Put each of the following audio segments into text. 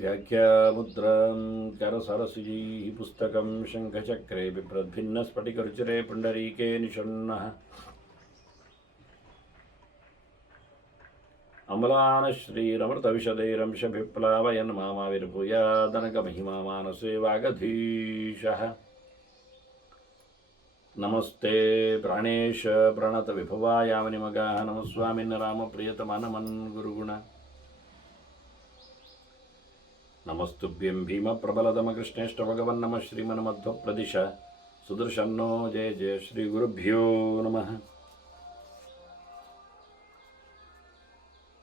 व्याख्यामुद्रां करसरसिजैः पुस्तकं शङ्खचक्रे बिभ्रद्भिन्नस्फटिकरुचिरे पुण्डरीके निषण्णः अम्लानश्रीरमृतविशदैरंशभिप्लावयन् मामाविर्भूयादनकमहिमा मानसे वागधीशः नमस्ते प्राणेश प्रणतविभवायामनिमगाः नमः स्वामिन् रामप्रियतमनमन् गुरुगुण नमस्तुभ्यं भीमप्रबलदमकृष्णेष्ट भगवन्नमः श्रीमन्मध्वप्रदिश सुदर्शन्नो जय जय श्रीगुरुभ्यो नमः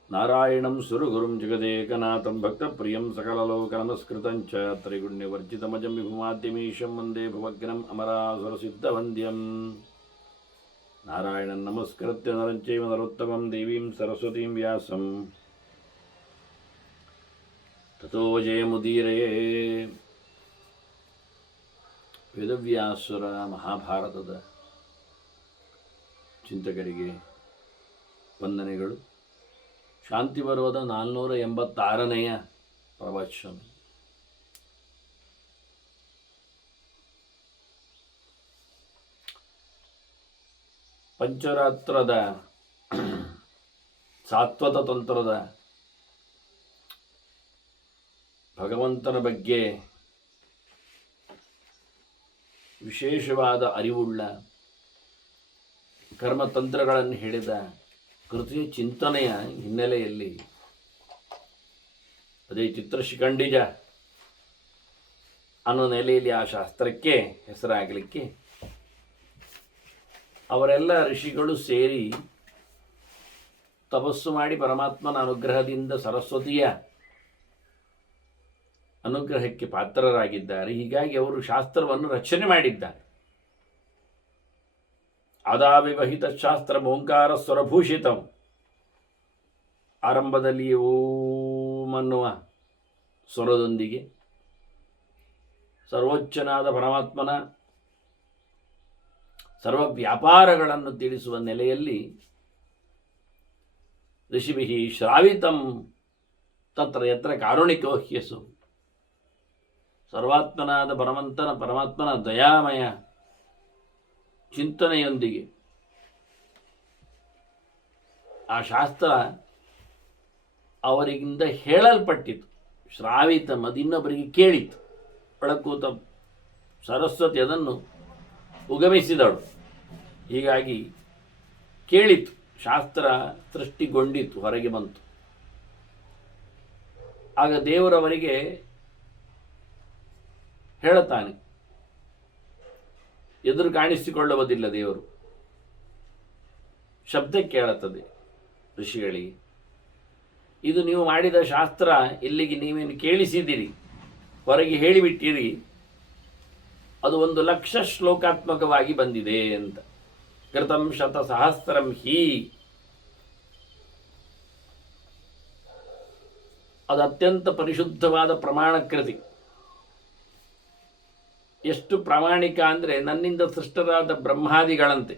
नारायणं सुरगुरुं जगदेकनाथं भक्तप्रियं सकललोकनमस्कृतं च त्रैगुण्यवर्जितमजं विभुमाद्यमीशं वन्दे भुवग्नम् अमरासुरसिद्धवन्द्यं नारायणं नमस्कृत्य नरं चैव नरोत्तमं देवीं सरस्वतीं व्यासं ततो जयमुदीरये ವೇದವ್ಯಾಸರ ಮಹಾಭಾರತದ ಚಿಂತಕರಿಗೆ ವಂದನೆಗಳು. ಶಾಂತಿ ಪರ್ವದ 486ನೆಯ ಪ್ರವಚನ. ಪಂಚರಾತ್ರದ ಸಾತ್ವತ ತಂತ್ರದ ಭಗವಂತನ ಬಗ್ಗೆ ವಿಶೇಷವಾದ ಅರಿವುಳ್ಳ ಕರ್ಮತಂತ್ರಗಳನ್ನು ಹೇಳಿದ ಕೃತಿಯ ಚಿಂತನೆಯ ಹಿನ್ನೆಲೆಯಲ್ಲಿ ಅದೇ ಚಿತ್ರಶಿಖಂಡಿಜ ಅನ್ನೋ ನೆಲೆಯಲ್ಲಿ ಆ ಶಾಸ್ತ್ರಕ್ಕೆ ಹೆಸರಾಗಲಿಕ್ಕೆ ಅವರೆಲ್ಲ ಋಷಿಗಳು ಸೇರಿ ತಪಸ್ಸು ಮಾಡಿ ಪರಮಾತ್ಮನ ಅನುಗ್ರಹದಿಂದ ಸರಸ್ವತಿಯ ಅನುಗ್ರಹಕ್ಕೆ ಪಾತ್ರರಾಗಿದ್ದಾರೆ. ಹೀಗಾಗಿ ಅವರು ಶಾಸ್ತ್ರವನ್ನು ರಚನೆ ಮಾಡಿದ್ದಾರೆ. ಆದಾವಿವಹಿತ ಶಾಸ್ತ್ರ ಓಂಕಾರ ಸ್ವರಭೂಷಿತಂ. ಆರಂಭದಲ್ಲಿ ಓಂ ಅನ್ನುವ ಸ್ವರದೊಂದಿಗೆ ಸರ್ವೋಚ್ಚನಾದ ಪರಮಾತ್ಮನ ಸರ್ವ ವ್ಯಾಪಾರಗಳನ್ನು ತಿಳಿಸುವ ನೆಲೆಯಲ್ಲಿ ಋಷಿಭಿಃ ಶ್ರಾವಿತಂ ತತ್ರ ಯತ್ರ ಕಾರುಣಿಕೋ ಹ್ಯಸು. ಸರ್ವಾತ್ಮನಾದ ಪರಮಾತ್ಮನ ದಯಾಮಯ ಚಿಂತನೆಯೊಂದಿಗೆ ಆ ಶಾಸ್ತ್ರ ಅವರಿಗಿಂದ ಹೇಳಲ್ಪಟ್ಟಿತು. ಶ್ರಾವಿತ ಮದಿನ್ನೊಬ್ಬರಿಗೆ ಕೇಳಿತು. ಒಳಕೂತ ಸರಸ್ವತಿ ಅದನ್ನು ಉಗಮಿಸಿದಳು. ಹೀಗಾಗಿ ಕೇಳಿತು. ಶಾಸ್ತ್ರ ಸೃಷ್ಟಿಗೊಂಡಿತು, ಹೊರಗೆ ಬಂತು. ಆಗ ದೇವರವರಿಗೆ ಹೇಳುತ್ತಾನೆ. ಎದುರು ಕಾಣಿಸಿಕೊಳ್ಳುವುದಿಲ್ಲ ದೇವರು. ಶಬ್ದ ಕೇಳುತ್ತದೆ ಋಷಿಗಳಿಗೆ. ಇದು ನೀವು ಮಾಡಿದ ಶಾಸ್ತ್ರ ಇಲ್ಲಿಗೆ ನೀವೇನು ಕೇಳಿಸಿದಿರಿ, ಹೊರಗೆ ಹೇಳಿಬಿಟ್ಟಿರಿ, ಅದು 1,00,000 ಶ್ಲೋಕಾತ್ಮಕವಾಗಿ ಬಂದಿದೆ ಅಂತ. ಕೃತಂ ಶತಸಹಸ್ರಂ ಹೀ. ಅದು ಅತ್ಯಂತ ಪರಿಶುದ್ಧವಾದ ಪ್ರಮಾಣ ಕೃತಿ. ಎಷ್ಟು ಪ್ರಾಮಾಣಿಕ ಅಂದರೆ ನನ್ನಿಂದ ಸೃಷ್ಟರಾದ ಬ್ರಹ್ಮಾದಿಗಳಂತೆ.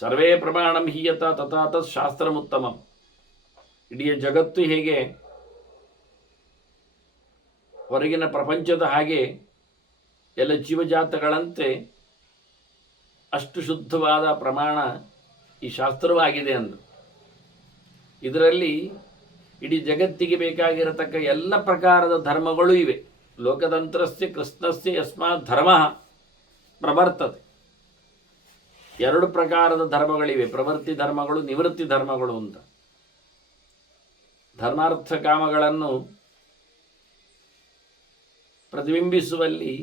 ಸರ್ವೇ ಪ್ರಮಾಣಂ ಹೀಯತ ತಥಾತ ಶಾಸ್ತ್ರಮುತ್ತಮಂ. ಇಡೀ ಜಗತ್ತು ಹೇಗೆ ಹೊರಗಿನ ಪ್ರಪಂಚದ ಹಾಗೆ ಎಲ್ಲ ಜೀವಜಾತಗಳಂತೆ ಅಷ್ಟು ಶುದ್ಧವಾದ ಪ್ರಮಾಣ ಈ ಶಾಸ್ತ್ರವಾಗಿದೆ ಅಂದರು. ಇದರಲ್ಲಿ ಇಡೀ ಜಗತ್ತಿಗೆ ಬೇಕಾಗಿರತಕ್ಕ ಎಲ್ಲ ಪ್ರಕಾರದ ಧರ್ಮಗಳು ಇವೆ. ಲೋಕತಂತ್ರಸ್ಯ ಕೃಷ್ಣಸ್ಯ ಯಸ್ಮಾತ್ ಧರ್ಮ ಪ್ರವರ್ತತೆ. 2 ಪ್ರಕಾರದ ಧರ್ಮಗಳಿವೆ, ಪ್ರವೃತ್ತಿ ಧರ್ಮಗಳು, ನಿವೃತ್ತಿ ಧರ್ಮಗಳು ಅಂತ. ಧರ್ಮಾರ್ಥ ಕಾಮಗಳನ್ನು ಪ್ರತಿಬಿಂಬಿಸುವಲ್ಲಿ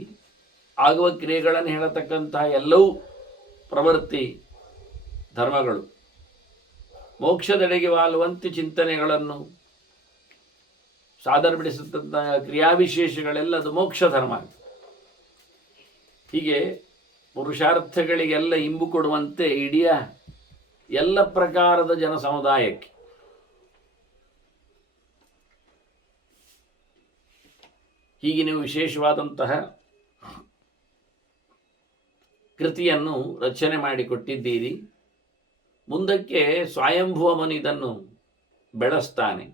ಆಗುವ ಕ್ರಿಯೆಗಳನ್ನು ಹೇಳತಕ್ಕಂತಹ ಎಲ್ಲವೂ ಪ್ರವೃತ್ತಿ ಧರ್ಮಗಳು. ಮೋಕ್ಷದೆಡೆಗೆ ವಾಲುವಂತೆ ಚಿಂತನೆಗಳನ್ನು ಸಾದರಪಡಿಸುತ್ತಂತಹ ಕ್ರಿಯಾವಿಶೇಷಗಳೆಲ್ಲ ಅದು ಮೋಕ್ಷ ಧರ್ಮ. ಹೀಗೆ ಪುರುಷಾರ್ಥಗಳಿಗೆಲ್ಲ ಇಂಬು ಕೊಡುವಂತೆ ಇಡೀ ಎಲ್ಲ ಪ್ರಕಾರದ ಜನ ಸಮುದಾಯಕ್ಕೆ ಹೀಗೆ ನೀವು ವಿಶೇಷವಾದಂತಹ ಕೃತಿಯನ್ನು ರಚನೆ ಮಾಡಿಕೊಟ್ಟಿದ್ದೀರಿ. ಮುಂದಕ್ಕೆ ಸ್ವಯಂಭುವ ಮುನಿ ಇದನ್ನು ಬೆಳೆಸ್ತಾನೆ.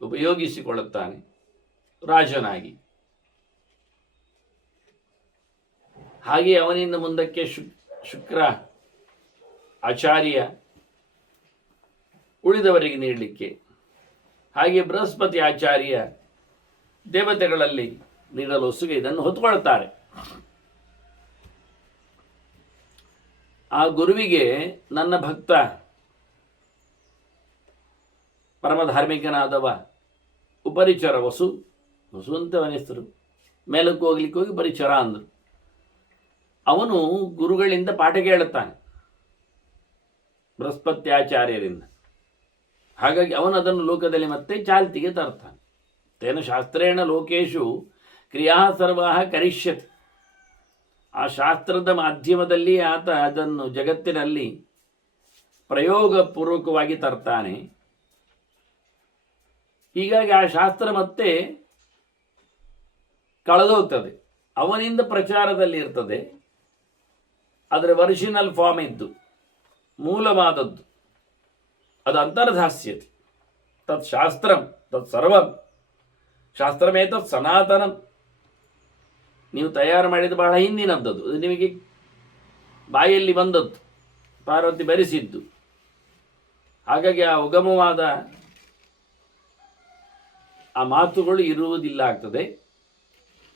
ಉಪಯೋಗಿಸಿಕೊಳ್ಳುತ್ತಾನೆ ರಾಜನಾಗಿ. ಹಾಗೆ ಅವನಿಂದ ಮುಂದಕ್ಕೆ ಶುಕ್ರ ಆಚಾರ್ಯ ಉಳಿದವರಿಗೆ ನೀಡಲಿಕ್ಕೆ, ಹಾಗೆ ಬೃಹಸ್ಪತಿ ಆಚಾರ್ಯ ದೇವತೆಗಳಲ್ಲಿ ನೀಡಲು ಹೊಸುಗೆ ಇದನ್ನು ಹೊತ್ತುಕೊಳ್ತಾರೆ. ಆ ಗುರುವಿಗೆ ನನ್ನ ಭಕ್ತ ಪರಮಧಾರ್ಮಿಕನಾದವ ಉಪರಿಚರ ವಸು ಅಂತ ಅವನ ಹೆಸರು, ಮೇಲಕ್ಕೆ ಹೋಗ್ಲಿಕ್ಕೆ ಹೋಗಿ ಪರಿಚರ ಅಂದರು. ಅವನು ಗುರುಗಳಿಂದ ಪಾಠ ಕೇಳುತ್ತಾನೆ ಬೃಹಸ್ಪತ್ಯಾಚಾರ್ಯರಿಂದ. ಹಾಗಾಗಿ ಅವನು ಅದನ್ನು ಲೋಕದಲ್ಲಿ ಮತ್ತೆ ಚಾಲ್ತಿಗೆ ತರ್ತಾನೆ. ತೇನ ಶಾಸ್ತ್ರೇಣ ಲೋಕೇಶು ಕ್ರಿಯಾ ಸರ್ವಾಹ ಕರಿಷ್ಯತೆ. ಆ ಶಾಸ್ತ್ರದ ಮಾಧ್ಯಮದಲ್ಲಿ ಆತ ಅದನ್ನು ಜಗತ್ತಿನಲ್ಲಿ ಪ್ರಯೋಗಪೂರ್ವಕವಾಗಿ ತರ್ತಾನೆ. ಹೀಗಾಗಿ ಆ ಶಾಸ್ತ್ರ ಮತ್ತೆ ಕಳೆದೋಗ್ತದೆ, ಅವನಿಂದ ಪ್ರಚಾರದಲ್ಲಿ ಇರ್ತದೆ. ಅದರ ಒರಿಜಿನಲ್ ಫಾರ್ಮ್ ಇದ್ದು ಮೂಲವಾದದ್ದು ಅದು ಅಂತರ್ಧಾಸ್ಯತೆ. ತತ್ ಶಾಸ್ತ್ರಂ ತತ್ ಸರ್ವಂ ಶಾಸ್ತ್ರಮೇ ತತ್ ಸನಾತನಂ. ನೀವು ತಯಾರು ಮಾಡಿದ ಬಹಳ ಹಿಂದಿನದ್ದು, ಅದು ನಿಮಗೆ ಬಾಯಲ್ಲಿ ಬಂದದ್ದು, ಪಾರ್ವತಿ ಬರೆಸಿದ್ದು. ಹಾಗಾಗಿ ಆ ಉಗಮವಾದ ಆ ಮಾತುಗಳು ಇರುವುದಿಲ್ಲ ಆಗ್ತದೆ.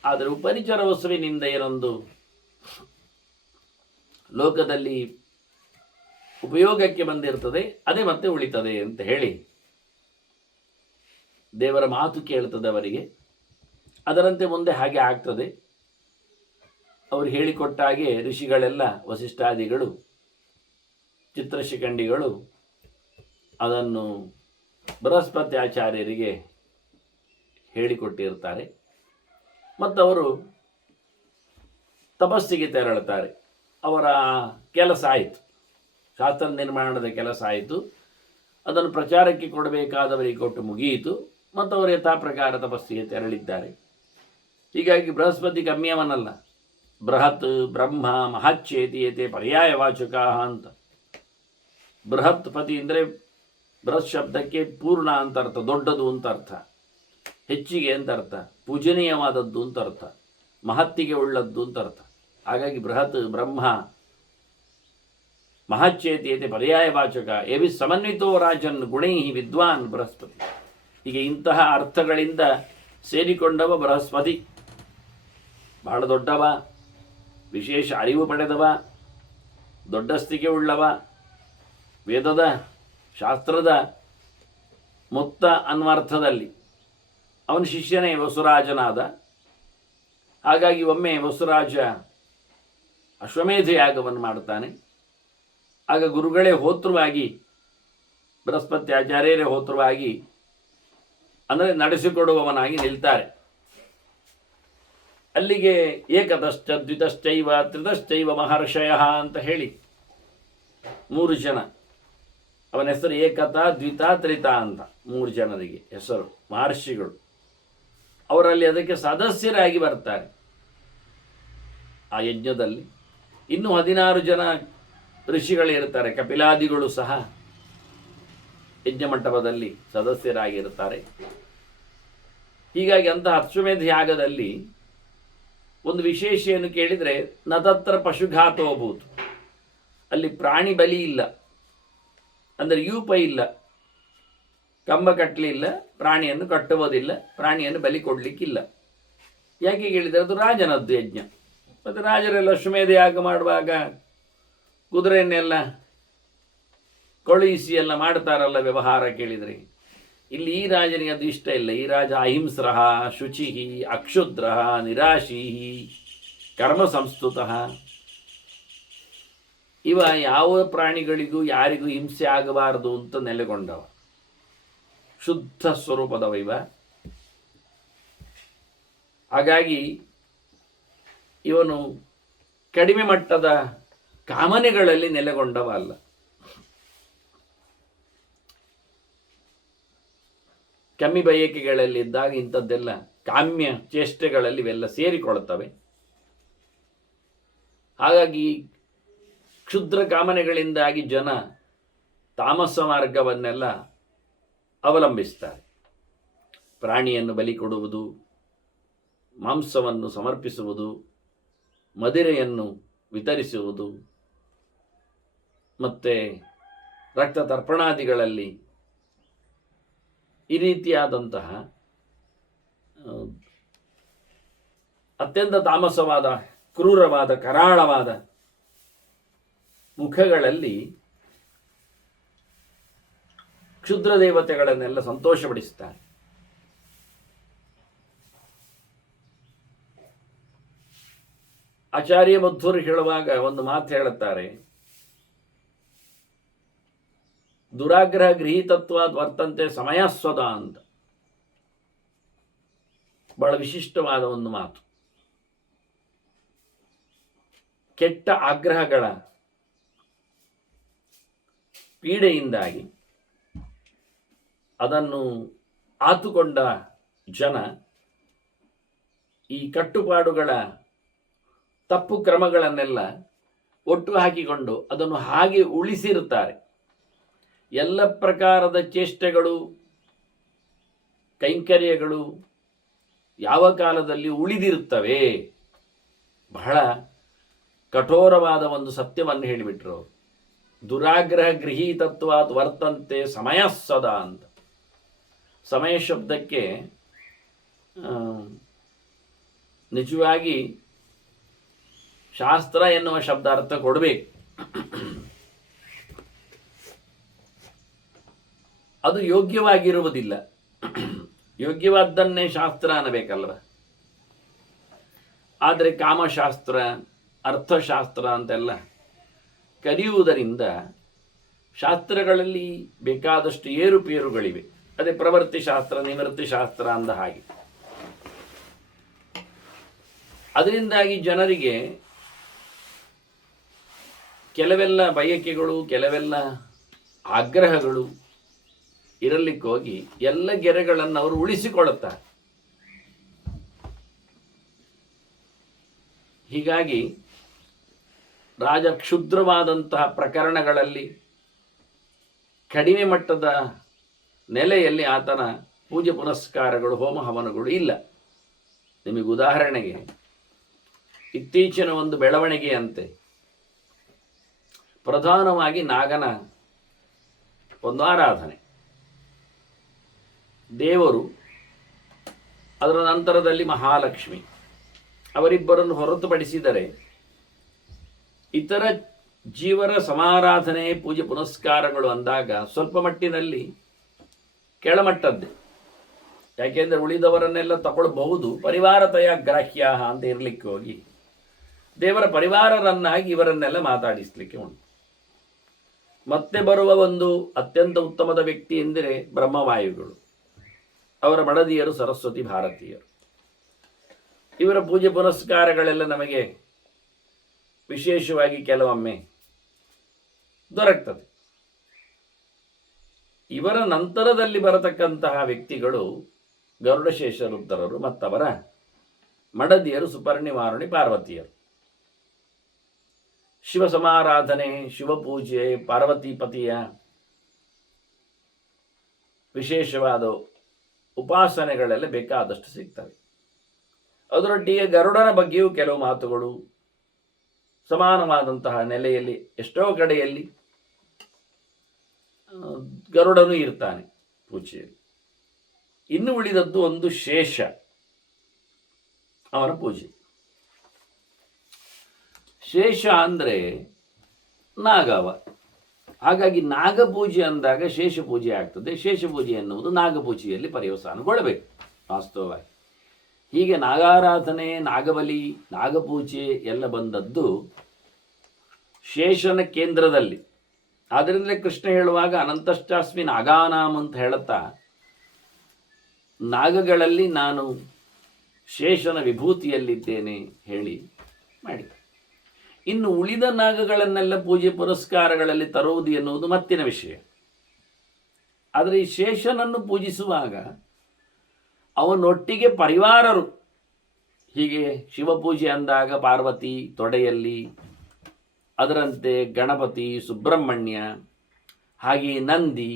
ಆದರೆ ಉಪರಿಚರ ವಸ್ತುವಿನಿಂದ ಏನೊಂದು ಲೋಕದಲ್ಲಿ ಉಪಯೋಗಕ್ಕೆ ಬಂದಿರ್ತದೆ, ಅದೇ ಮತ್ತೆ ಉಳಿತದೆ ಅಂತ ಹೇಳಿ ದೇವರ ಮಾತು ಕೇಳ್ತದೆ ಅವರಿಗೆ. ಅದರಂತೆ ಮುಂದೆ ಹಾಗೆ ಆಗ್ತದೆ. ಅವರು ಹೇಳಿಕೊಟ್ಟ ಹಾಗೆ ಋಷಿಗಳೆಲ್ಲ, ವಸಿಷ್ಠಾದಿಗಳು, ಚಿತ್ರಶಿಖಂಡಿಗಳು ಅದನ್ನು ಬೃಹಸ್ಪತಿ ಆಚಾರ್ಯರಿಗೆ ಹೇಳಿಕೊಟ್ಟಿರ್ತಾರೆ. ಮತ್ತು ಅವರು ತಪಸ್ಸಿಗೆ ತೆರಳುತ್ತಾರೆ. ಅವರ ಕೆಲಸ ಆಯಿತು, ಶಾಸ್ತ್ರ ನಿರ್ಮಾಣದ ಕೆಲಸ ಆಯಿತು. ಅದನ್ನು ಪ್ರಚಾರಕ್ಕೆ ಕೊಡಬೇಕಾದವರಿಗೆ ಕೊಟ್ಟು ಮುಗಿಯಿತು. ಮತ್ತು ಅವರು ಯಥಾ ಪ್ರಕಾರ ತಪಸ್ಸಿಗೆ ತೆರಳಿದ್ದಾರೆ. ಹೀಗಾಗಿ ಬೃಹಸ್ಪತಿ ಗಮ್ಯವನಲ್ಲ. ಬೃಹತ್ ಬ್ರಹ್ಮ ಮಹಚ್ಚೇತಿಯತೆ ಪರ್ಯಾಯವಾಚಕ ಅಂತ. ಬೃಹತ್ ಪತಿ ಅಂದರೆ ಬೃಹತ್ ಶಬ್ದಕ್ಕೆ ಪೂರ್ಣ ಅಂತ ಅರ್ಥ, ದೊಡ್ಡದು ಅಂತ ಅರ್ಥ, ಹೆಚ್ಚಿಗೆ ಅಂತ ಅರ್ಥ, ಪೂಜನೀಯವಾದದ್ದು ಅಂತ ಅರ್ಥ, ಮಹತ್ತಿಗೆ ಉಳ್ಳದ್ದು ಅಂತ ಅರ್ಥ. ಹಾಗಾಗಿ ಬೃಹತ್ ಬ್ರಹ್ಮ ಮಹಚ್ಚೇತಿಯತೆ ಪರ್ಯಾಯವಾಚಕ ಎವಿ ಸಮನ್ವಿತೋ ರಾಜನ್ ಗುಣೈ ವಿದ್ವಾನ್ ಬೃಹಸ್ಪತಿ. ಹೀಗೆ ಇಂತಹ ಅರ್ಥಗಳಿಂದ ಸೇರಿಕೊಂಡವ ಬೃಹಸ್ಪತಿ. ಬಹಳ ದೊಡ್ಡವ, ವಿಶೇಷ ಅರಿವು ಪಡೆದವ, ದೊಡ್ಡಸ್ತಿಕೆ ಉಳ್ಳವ, ವೇದದ ಶಾಸ್ತ್ರದ ಮುಕ್ತ ಅನ್ವರ್ಥದಲ್ಲಿ ಅವನ ಶಿಷ್ಯನೇ ವಸುರಾಜನಾದ. ಹಾಗಾಗಿ ಒಮ್ಮೆ ವಸುರಾಜ ಅಶ್ವಮೇಧ ಯಾಗವನ್ನು ಮಾಡುತ್ತಾನೆ. ಆಗ ಗುರುಗಳೇ ಹೋತೃವಾಗಿ, ಬೃಹಸ್ಪತಿ ಆಚಾರ್ಯರೇ ಹೋತೃವಾಗಿ ಅಂದರೆ ನಡೆಸಿಕೊಡುವವನಾಗಿ ನಿಲ್ತಾರೆ. ಅಲ್ಲಿಗೆ ಏಕದಶ್ಚ ದ್ವಿತಶ್ಚೈವ ತ್ರಿತಶ್ಚೈವ ಮಹರ್ಷಯ ಅಂತ ಹೇಳಿ 3 ಜನ, ಅವನ ಹೆಸರು ಏಕತ ದ್ವಿತ ತ್ರಿತ ಅಂತ 3 ಜನರಿಗೆ ಹೆಸರು, ಮಹರ್ಷಿಗಳು. ಅವರಲ್ಲಿ ಅದಕ್ಕೆ ಸದಸ್ಯರಾಗಿ ಬರ್ತಾರೆ ಆ ಯಜ್ಞದಲ್ಲಿ. ಇನ್ನು 16 ಜನ ಋಷಿಗಳಿರ್ತಾರೆ, ಕಪಿಲಾದಿಗಳು ಸಹ ಯಜ್ಞ ಮಂಟಪದಲ್ಲಿ ಸದಸ್ಯರಾಗಿರುತ್ತಾರೆ. ಹೀಗಾಗಿ ಅಂತಹ ಅಶ್ವಮೇಧ ಯಾಗದಲ್ಲಿ ಒಂದು ವಿಶೇಷ ಏನು ಕೇಳಿದರೆ, ನತತ್ರ ಪಶುಘಾತೋಭೂತ್. ಅಲ್ಲಿ ಪ್ರಾಣಿ ಬಲಿ ಇಲ್ಲ, ಅಂದರೆ ಯೂಪ ಇಲ್ಲ, ಕಂಬ ಕಟ್ಟಲಿಲ್ಲ, ಪ್ರಾಣಿಯನ್ನು ಕಟ್ಟುವುದಿಲ್ಲ, ಪ್ರಾಣಿಯನ್ನು ಬಲಿ ಕೊಡಲಿಕ್ಕಿಲ್ಲ. ಯಾಕೆ ಕೇಳಿದರೆ ಅದು ರಾಜನದ್ದು ಯಜ್ಞ. ಮತ್ತು ರಾಜರೆಲ್ಲ ಅಶ್ವಮೇಧ ಯಾಗ ಮಾಡುವಾಗ ಕುದುರೆಯನ್ನೆಲ್ಲ ಕಳುಹಿಸಿ ಎಲ್ಲ ಮಾಡ್ತಾರಲ್ಲ ವ್ಯವಹಾರ ಕೇಳಿದರೆ. ಇಲ್ಲಿ ಈ ರಾಜನಿಗೆ ಅದು ಇಷ್ಟ ಇಲ್ಲ. ಈ ರಾಜ ಅಹಿಂಸ್ರಃ ಶುಚಿ ಅಕ್ಷುದ್ರ ನಿರಾಶೀ ಕರ್ಮ ಸಂಸ್ತುತಃ. ಇವ ಯಾವ ಪ್ರಾಣಿಗಳಿಗೂ ಯಾರಿಗೂ ಹಿಂಸೆ ಆಗಬಾರದು ಅಂತ ನೆಲೆಗೊಂಡವ, ಶುದ್ಧ ಸ್ವರೂಪದವ ಇವ. ಹಾಗಾಗಿ ಇವನು ಕಡಿಮೆ ಮಟ್ಟದ ಕಾಮನೆಗಳಲ್ಲಿ ನೆಲೆಗೊಂಡವ ಅಲ್ಲ. ಕಮ್ಮಿ ಬಯಕೆಗಳಲ್ಲಿದ್ದಾಗ ಇಂಥದ್ದೆಲ್ಲ ಕಾಮ್ಯ ಚೇಷ್ಟೆಗಳಲ್ಲಿ ಇವೆಲ್ಲ ಸೇರಿಕೊಳ್ಳುತ್ತವೆ. ಹಾಗಾಗಿ ಕ್ಷುದ್ರ ಕಾಮನೆಗಳಿಂದಾಗಿ ಜನ ತಾಮಸ ಮಾರ್ಗವನ್ನೆಲ್ಲ ಅವಲಂಬಿಸ್ತಾರೆ. ಪ್ರಾಣಿಯನ್ನು ಬಲಿ ಕೊಡುವುದು, ಮಾಂಸವನ್ನು ಸಮರ್ಪಿಸುವುದು, ಮದಿರೆಯನ್ನು ವಿತರಿಸುವುದು ಮತ್ತು ರಕ್ತ ತರ್ಪಣಾದಿಗಳಲ್ಲಿ ಈ ರೀತಿಯಾದಂತಹ ಅತ್ಯಂತ ತಾಮಸವಾದ, ಕ್ರೂರವಾದ, ಕರಾಳವಾದ ಮುಖಗಳಲ್ಲಿ ಕ್ಷುದ್ರ ದೇವತೆಗಳನ್ನೆಲ್ಲ ಸಂತೋಷಪಡಿಸುತ್ತಾರೆ. ಆಚಾರ್ಯ ಮಧ್ವರು ಹೇಳುವಾಗ ಒಂದು ಮಾತು ಹೇಳುತ್ತಾರೆ, ದುರಾಗ್ರಹ ಗೃಹೀತತ್ವಾದ್ ವರ್ತಂತೆ ಸಮಯಸ್ವದ ಅಂತ. ಬಹಳ ವಿಶಿಷ್ಟವಾದ ಒಂದು ಮಾತು. ಕೆಟ್ಟ ಆಗ್ರಹಗಳ ಪೀಡೆಯಿಂದಾಗಿ ಅದನ್ನು ಆತುಕೊಂಡ ಜನ ಈ ಕಟ್ಟುಪಾಡುಗಳ ತಪ್ಪು ಕ್ರಮಗಳನ್ನೆಲ್ಲ ಒಟ್ಟು ಹಾಕಿಕೊಂಡು ಅದನ್ನು ಹಾಗೆ ಉಳಿಸಿರುತ್ತಾರೆ. ಎಲ್ಲ ಪ್ರಕಾರದ ಚೇಷ್ಟೆಗಳು, ಕೈಂಕರ್ಯಗಳು ಯಾವ ಕಾಲದಲ್ಲಿ ಉಳಿದಿರುತ್ತವೆ. ಬಹಳ ಕಠೋರವಾದ ಒಂದು ಸತ್ಯವನ್ನು ಹೇಳಿಬಿಟ್ರು. ದುರಾಗ್ರಹ ಗೃಹೀತತ್ವಾತ್ ವರ್ತಂತೆ ಸಮಯ ಸದಾ ಅಂತ. ಸಮಯ ಶಬ್ದಕ್ಕೆ ನಿಜವಾಗಿ ಶಾಸ್ತ್ರ ಎನ್ನುವ ಶಬ್ದ ಅರ್ಥ ಕೊಡಬೇಕು. ಅದು ಯೋಗ್ಯವಾಗಿರುವುದಿಲ್ಲ. ಯೋಗ್ಯವಾದ್ದನ್ನೇ ಶಾಸ್ತ್ರ ಅನ್ನಬೇಕಲ್ವ. ಆದರೆ ಕಾಮಶಾಸ್ತ್ರ, ಅರ್ಥಶಾಸ್ತ್ರ ಅಂತೆಲ್ಲ ಕರೆಯುವುದರಿಂದ ಶಾಸ್ತ್ರಗಳಲ್ಲಿ ಬೇಕಾದಷ್ಟು ಏರುಪೇರುಗಳಿವೆ. ಅದೇ ಪ್ರವೃತ್ತಿ ಶಾಸ್ತ್ರ, ನಿವೃತ್ತಿ ಶಾಸ್ತ್ರ ಅಂದ ಹಾಗೆ. ಅದರಿಂದಾಗಿ ಜನರಿಗೆ ಕೆಲವೆಲ್ಲ ಬಯಕೆಗಳು, ಕೆಲವೆಲ್ಲ ಆಗ್ರಹಗಳು ಇರಲಿಕ್ಕೆ ಹೋಗಿ ಎಲ್ಲ ಗೆರೆಗಳನ್ನು ಅವರು ಉಳಿಸಿಕೊಳ್ಳುತ್ತಾರೆ. ಹೀಗಾಗಿ ರಾಜ ಕ್ಷುದ್ರವಾದಂತಹ ಪ್ರಕರಣಗಳಲ್ಲಿ ಕಡಿಮೆ ಮಟ್ಟದ ನೆಲೆಯಲ್ಲಿ ಆತನ ಪೂಜೆ ಪುನಸ್ಕಾರಗಳು, ಹೋಮ ಹವನಗಳು ಇಲ್ಲ. ನಿಮಗೆ ಉದಾಹರಣೆಗೆ ಇತ್ತೀಚಿನ ಒಂದು ಬೆಳವಣಿಗೆಯಂತೆ ಪ್ರಧಾನವಾಗಿ ನಾಗನ ಒಂದು ಆರಾಧನೆ, ದೇವರು, ಅದರ ನಂತರದಲ್ಲಿ ಮಹಾಲಕ್ಷ್ಮಿ, ಅವರಿಬ್ಬರನ್ನು ಹೊರತುಪಡಿಸಿದರೆ ಇತರ ಜೀವರ ಸಮಾರಾಧನೆ, ಪೂಜೆ ಪುನಸ್ಕಾರಗಳು ಅಂದಾಗ ಸ್ವಲ್ಪ ಮಟ್ಟಿನಲ್ಲಿ ಕೆಳಮಟ್ಟದ್ದೇ. ಯಾಕೆಂದರೆ ಉಳಿದವರನ್ನೆಲ್ಲ ತಗೊಳ್ಬಹುದು, ಪರಿವಾರತೆಯ ಗ್ರಾಹ್ಯ ಅಂತ ಇರಲಿಕ್ಕೆ ಹೋಗಿ ದೇವರ ಪರಿವಾರರನ್ನಾಗಿ ಇವರನ್ನೆಲ್ಲ ಮಾತಾಡಿಸ್ಲಿಕ್ಕೆ ಉಂಟು. ಮತ್ತೆ ಬರುವ ಒಂದು ಅತ್ಯಂತ ಉತ್ತಮದ ವ್ಯಕ್ತಿ ಎಂದರೆ ಬ್ರಹ್ಮವಾಯುಗಳು, ಅವರ ಮಡದಿಯರು ಸರಸ್ವತಿ ಭಾರತೀಯರು. ಇವರ ಪೂಜೆ ಪುನಸ್ಕಾರಗಳೆಲ್ಲ ನಮಗೆ ವಿಶೇಷವಾಗಿ ಕೆಲವೊಮ್ಮೆ ದೊರಕ್ತದೆ. ಇವರ ನಂತರದಲ್ಲಿ ಬರತಕ್ಕಂತಹ ವ್ಯಕ್ತಿಗಳು ಗರುಡಶೇಷ ರುದ್ರರು ಮತ್ತವರ ಮಡದಿಯರು ಸುಪರ್ಣಿ ವಾರುಣಿ ಪಾರ್ವತಿಯರು. ಶಿವ ಸಮಾರಾಧನೆ, ಶಿವಪೂಜೆ, ಪಾರ್ವತಿಪತಿಯ ವಿಶೇಷವಾದ ಉಪಾಸನೆಗಳೆಲ್ಲ ಬೇಕಾದಷ್ಟು ಸಿಗ್ತವೆ. ಅದರೊಟ್ಟಿಗೆ ಗರುಡನ ಬಗ್ಗೆಯೂ ಕೆಲವು ಮಾತುಗಳು ಸಮಾನವಾದಂತಹ ನೆಲೆಯಲ್ಲಿ ಎಷ್ಟೋ ಕಡೆಯಲ್ಲಿ ಗರುಡನು ಇರ್ತಾನೆ ಪೂಜೆಯಲ್ಲಿ. ಇನ್ನು ಉಳಿದದ್ದು ಒಂದು ಶೇಷ, ಅವನ ಪೂಜೆ. ಶೇಷ ಅಂದರೆ ನಾಗವ. ಹಾಗಾಗಿ ನಾಗಪೂಜೆ ಅಂದಾಗ ಶೇಷ ಪೂಜೆ ಆಗ್ತದೆ. ಶೇಷ ಪೂಜೆ ಎನ್ನುವುದು ನಾಗಪೂಜೆಯಲ್ಲಿ ಪರ್ಯವಸಾನಗೊಳ್ಳಬೇಕು ವಾಸ್ತವವಾಗಿ. ಹೀಗೆ ನಾಗಾರಾಧನೆ, ನಾಗಬಲಿ, ನಾಗಪೂಜೆ ಎಲ್ಲ ಬಂದದ್ದು ಶೇಷನ ಕೇಂದ್ರದಲ್ಲಿ. ಆದ್ದರಿಂದಲೇ ಕೃಷ್ಣ ಹೇಳುವಾಗ ಅನಂತಶ್ಚಾಸ್ಮಿ ನಾಗಾನಾಮ್ ಅಂತ ಹೇಳುತ್ತಾ ನಾಗಗಳಲ್ಲಿ ನಾನು ಶೇಷನ ವಿಭೂತಿಯಲ್ಲಿದ್ದೇನೆ ಹೇಳಿ ಮಾಡಿದ. ಇನ್ನು ಉಳಿದ ನಾಗಗಳನ್ನೆಲ್ಲ ಪೂಜೆ ಪುರಸ್ಕಾರಗಳಲ್ಲಿ ತರುವುದು ಎನ್ನುವುದು ಮತ್ತಿನ ವಿಷಯ. ಆದರೆ ಈ ಶೇಷನನ್ನು ಪೂಜಿಸುವಾಗ ಅವನೊಟ್ಟಿಗೆ ಪರಿವಾರರು, ಹೀಗೆ ಶಿವಪೂಜೆ ಅಂದಾಗ ಪಾರ್ವತಿ ತೊಡೆಯಲ್ಲಿ, ಅದರಂತೆ ಗಣಪತಿ, ಸುಬ್ರಹ್ಮಣ್ಯ, ಹಾಗೆ ನಂದಿ,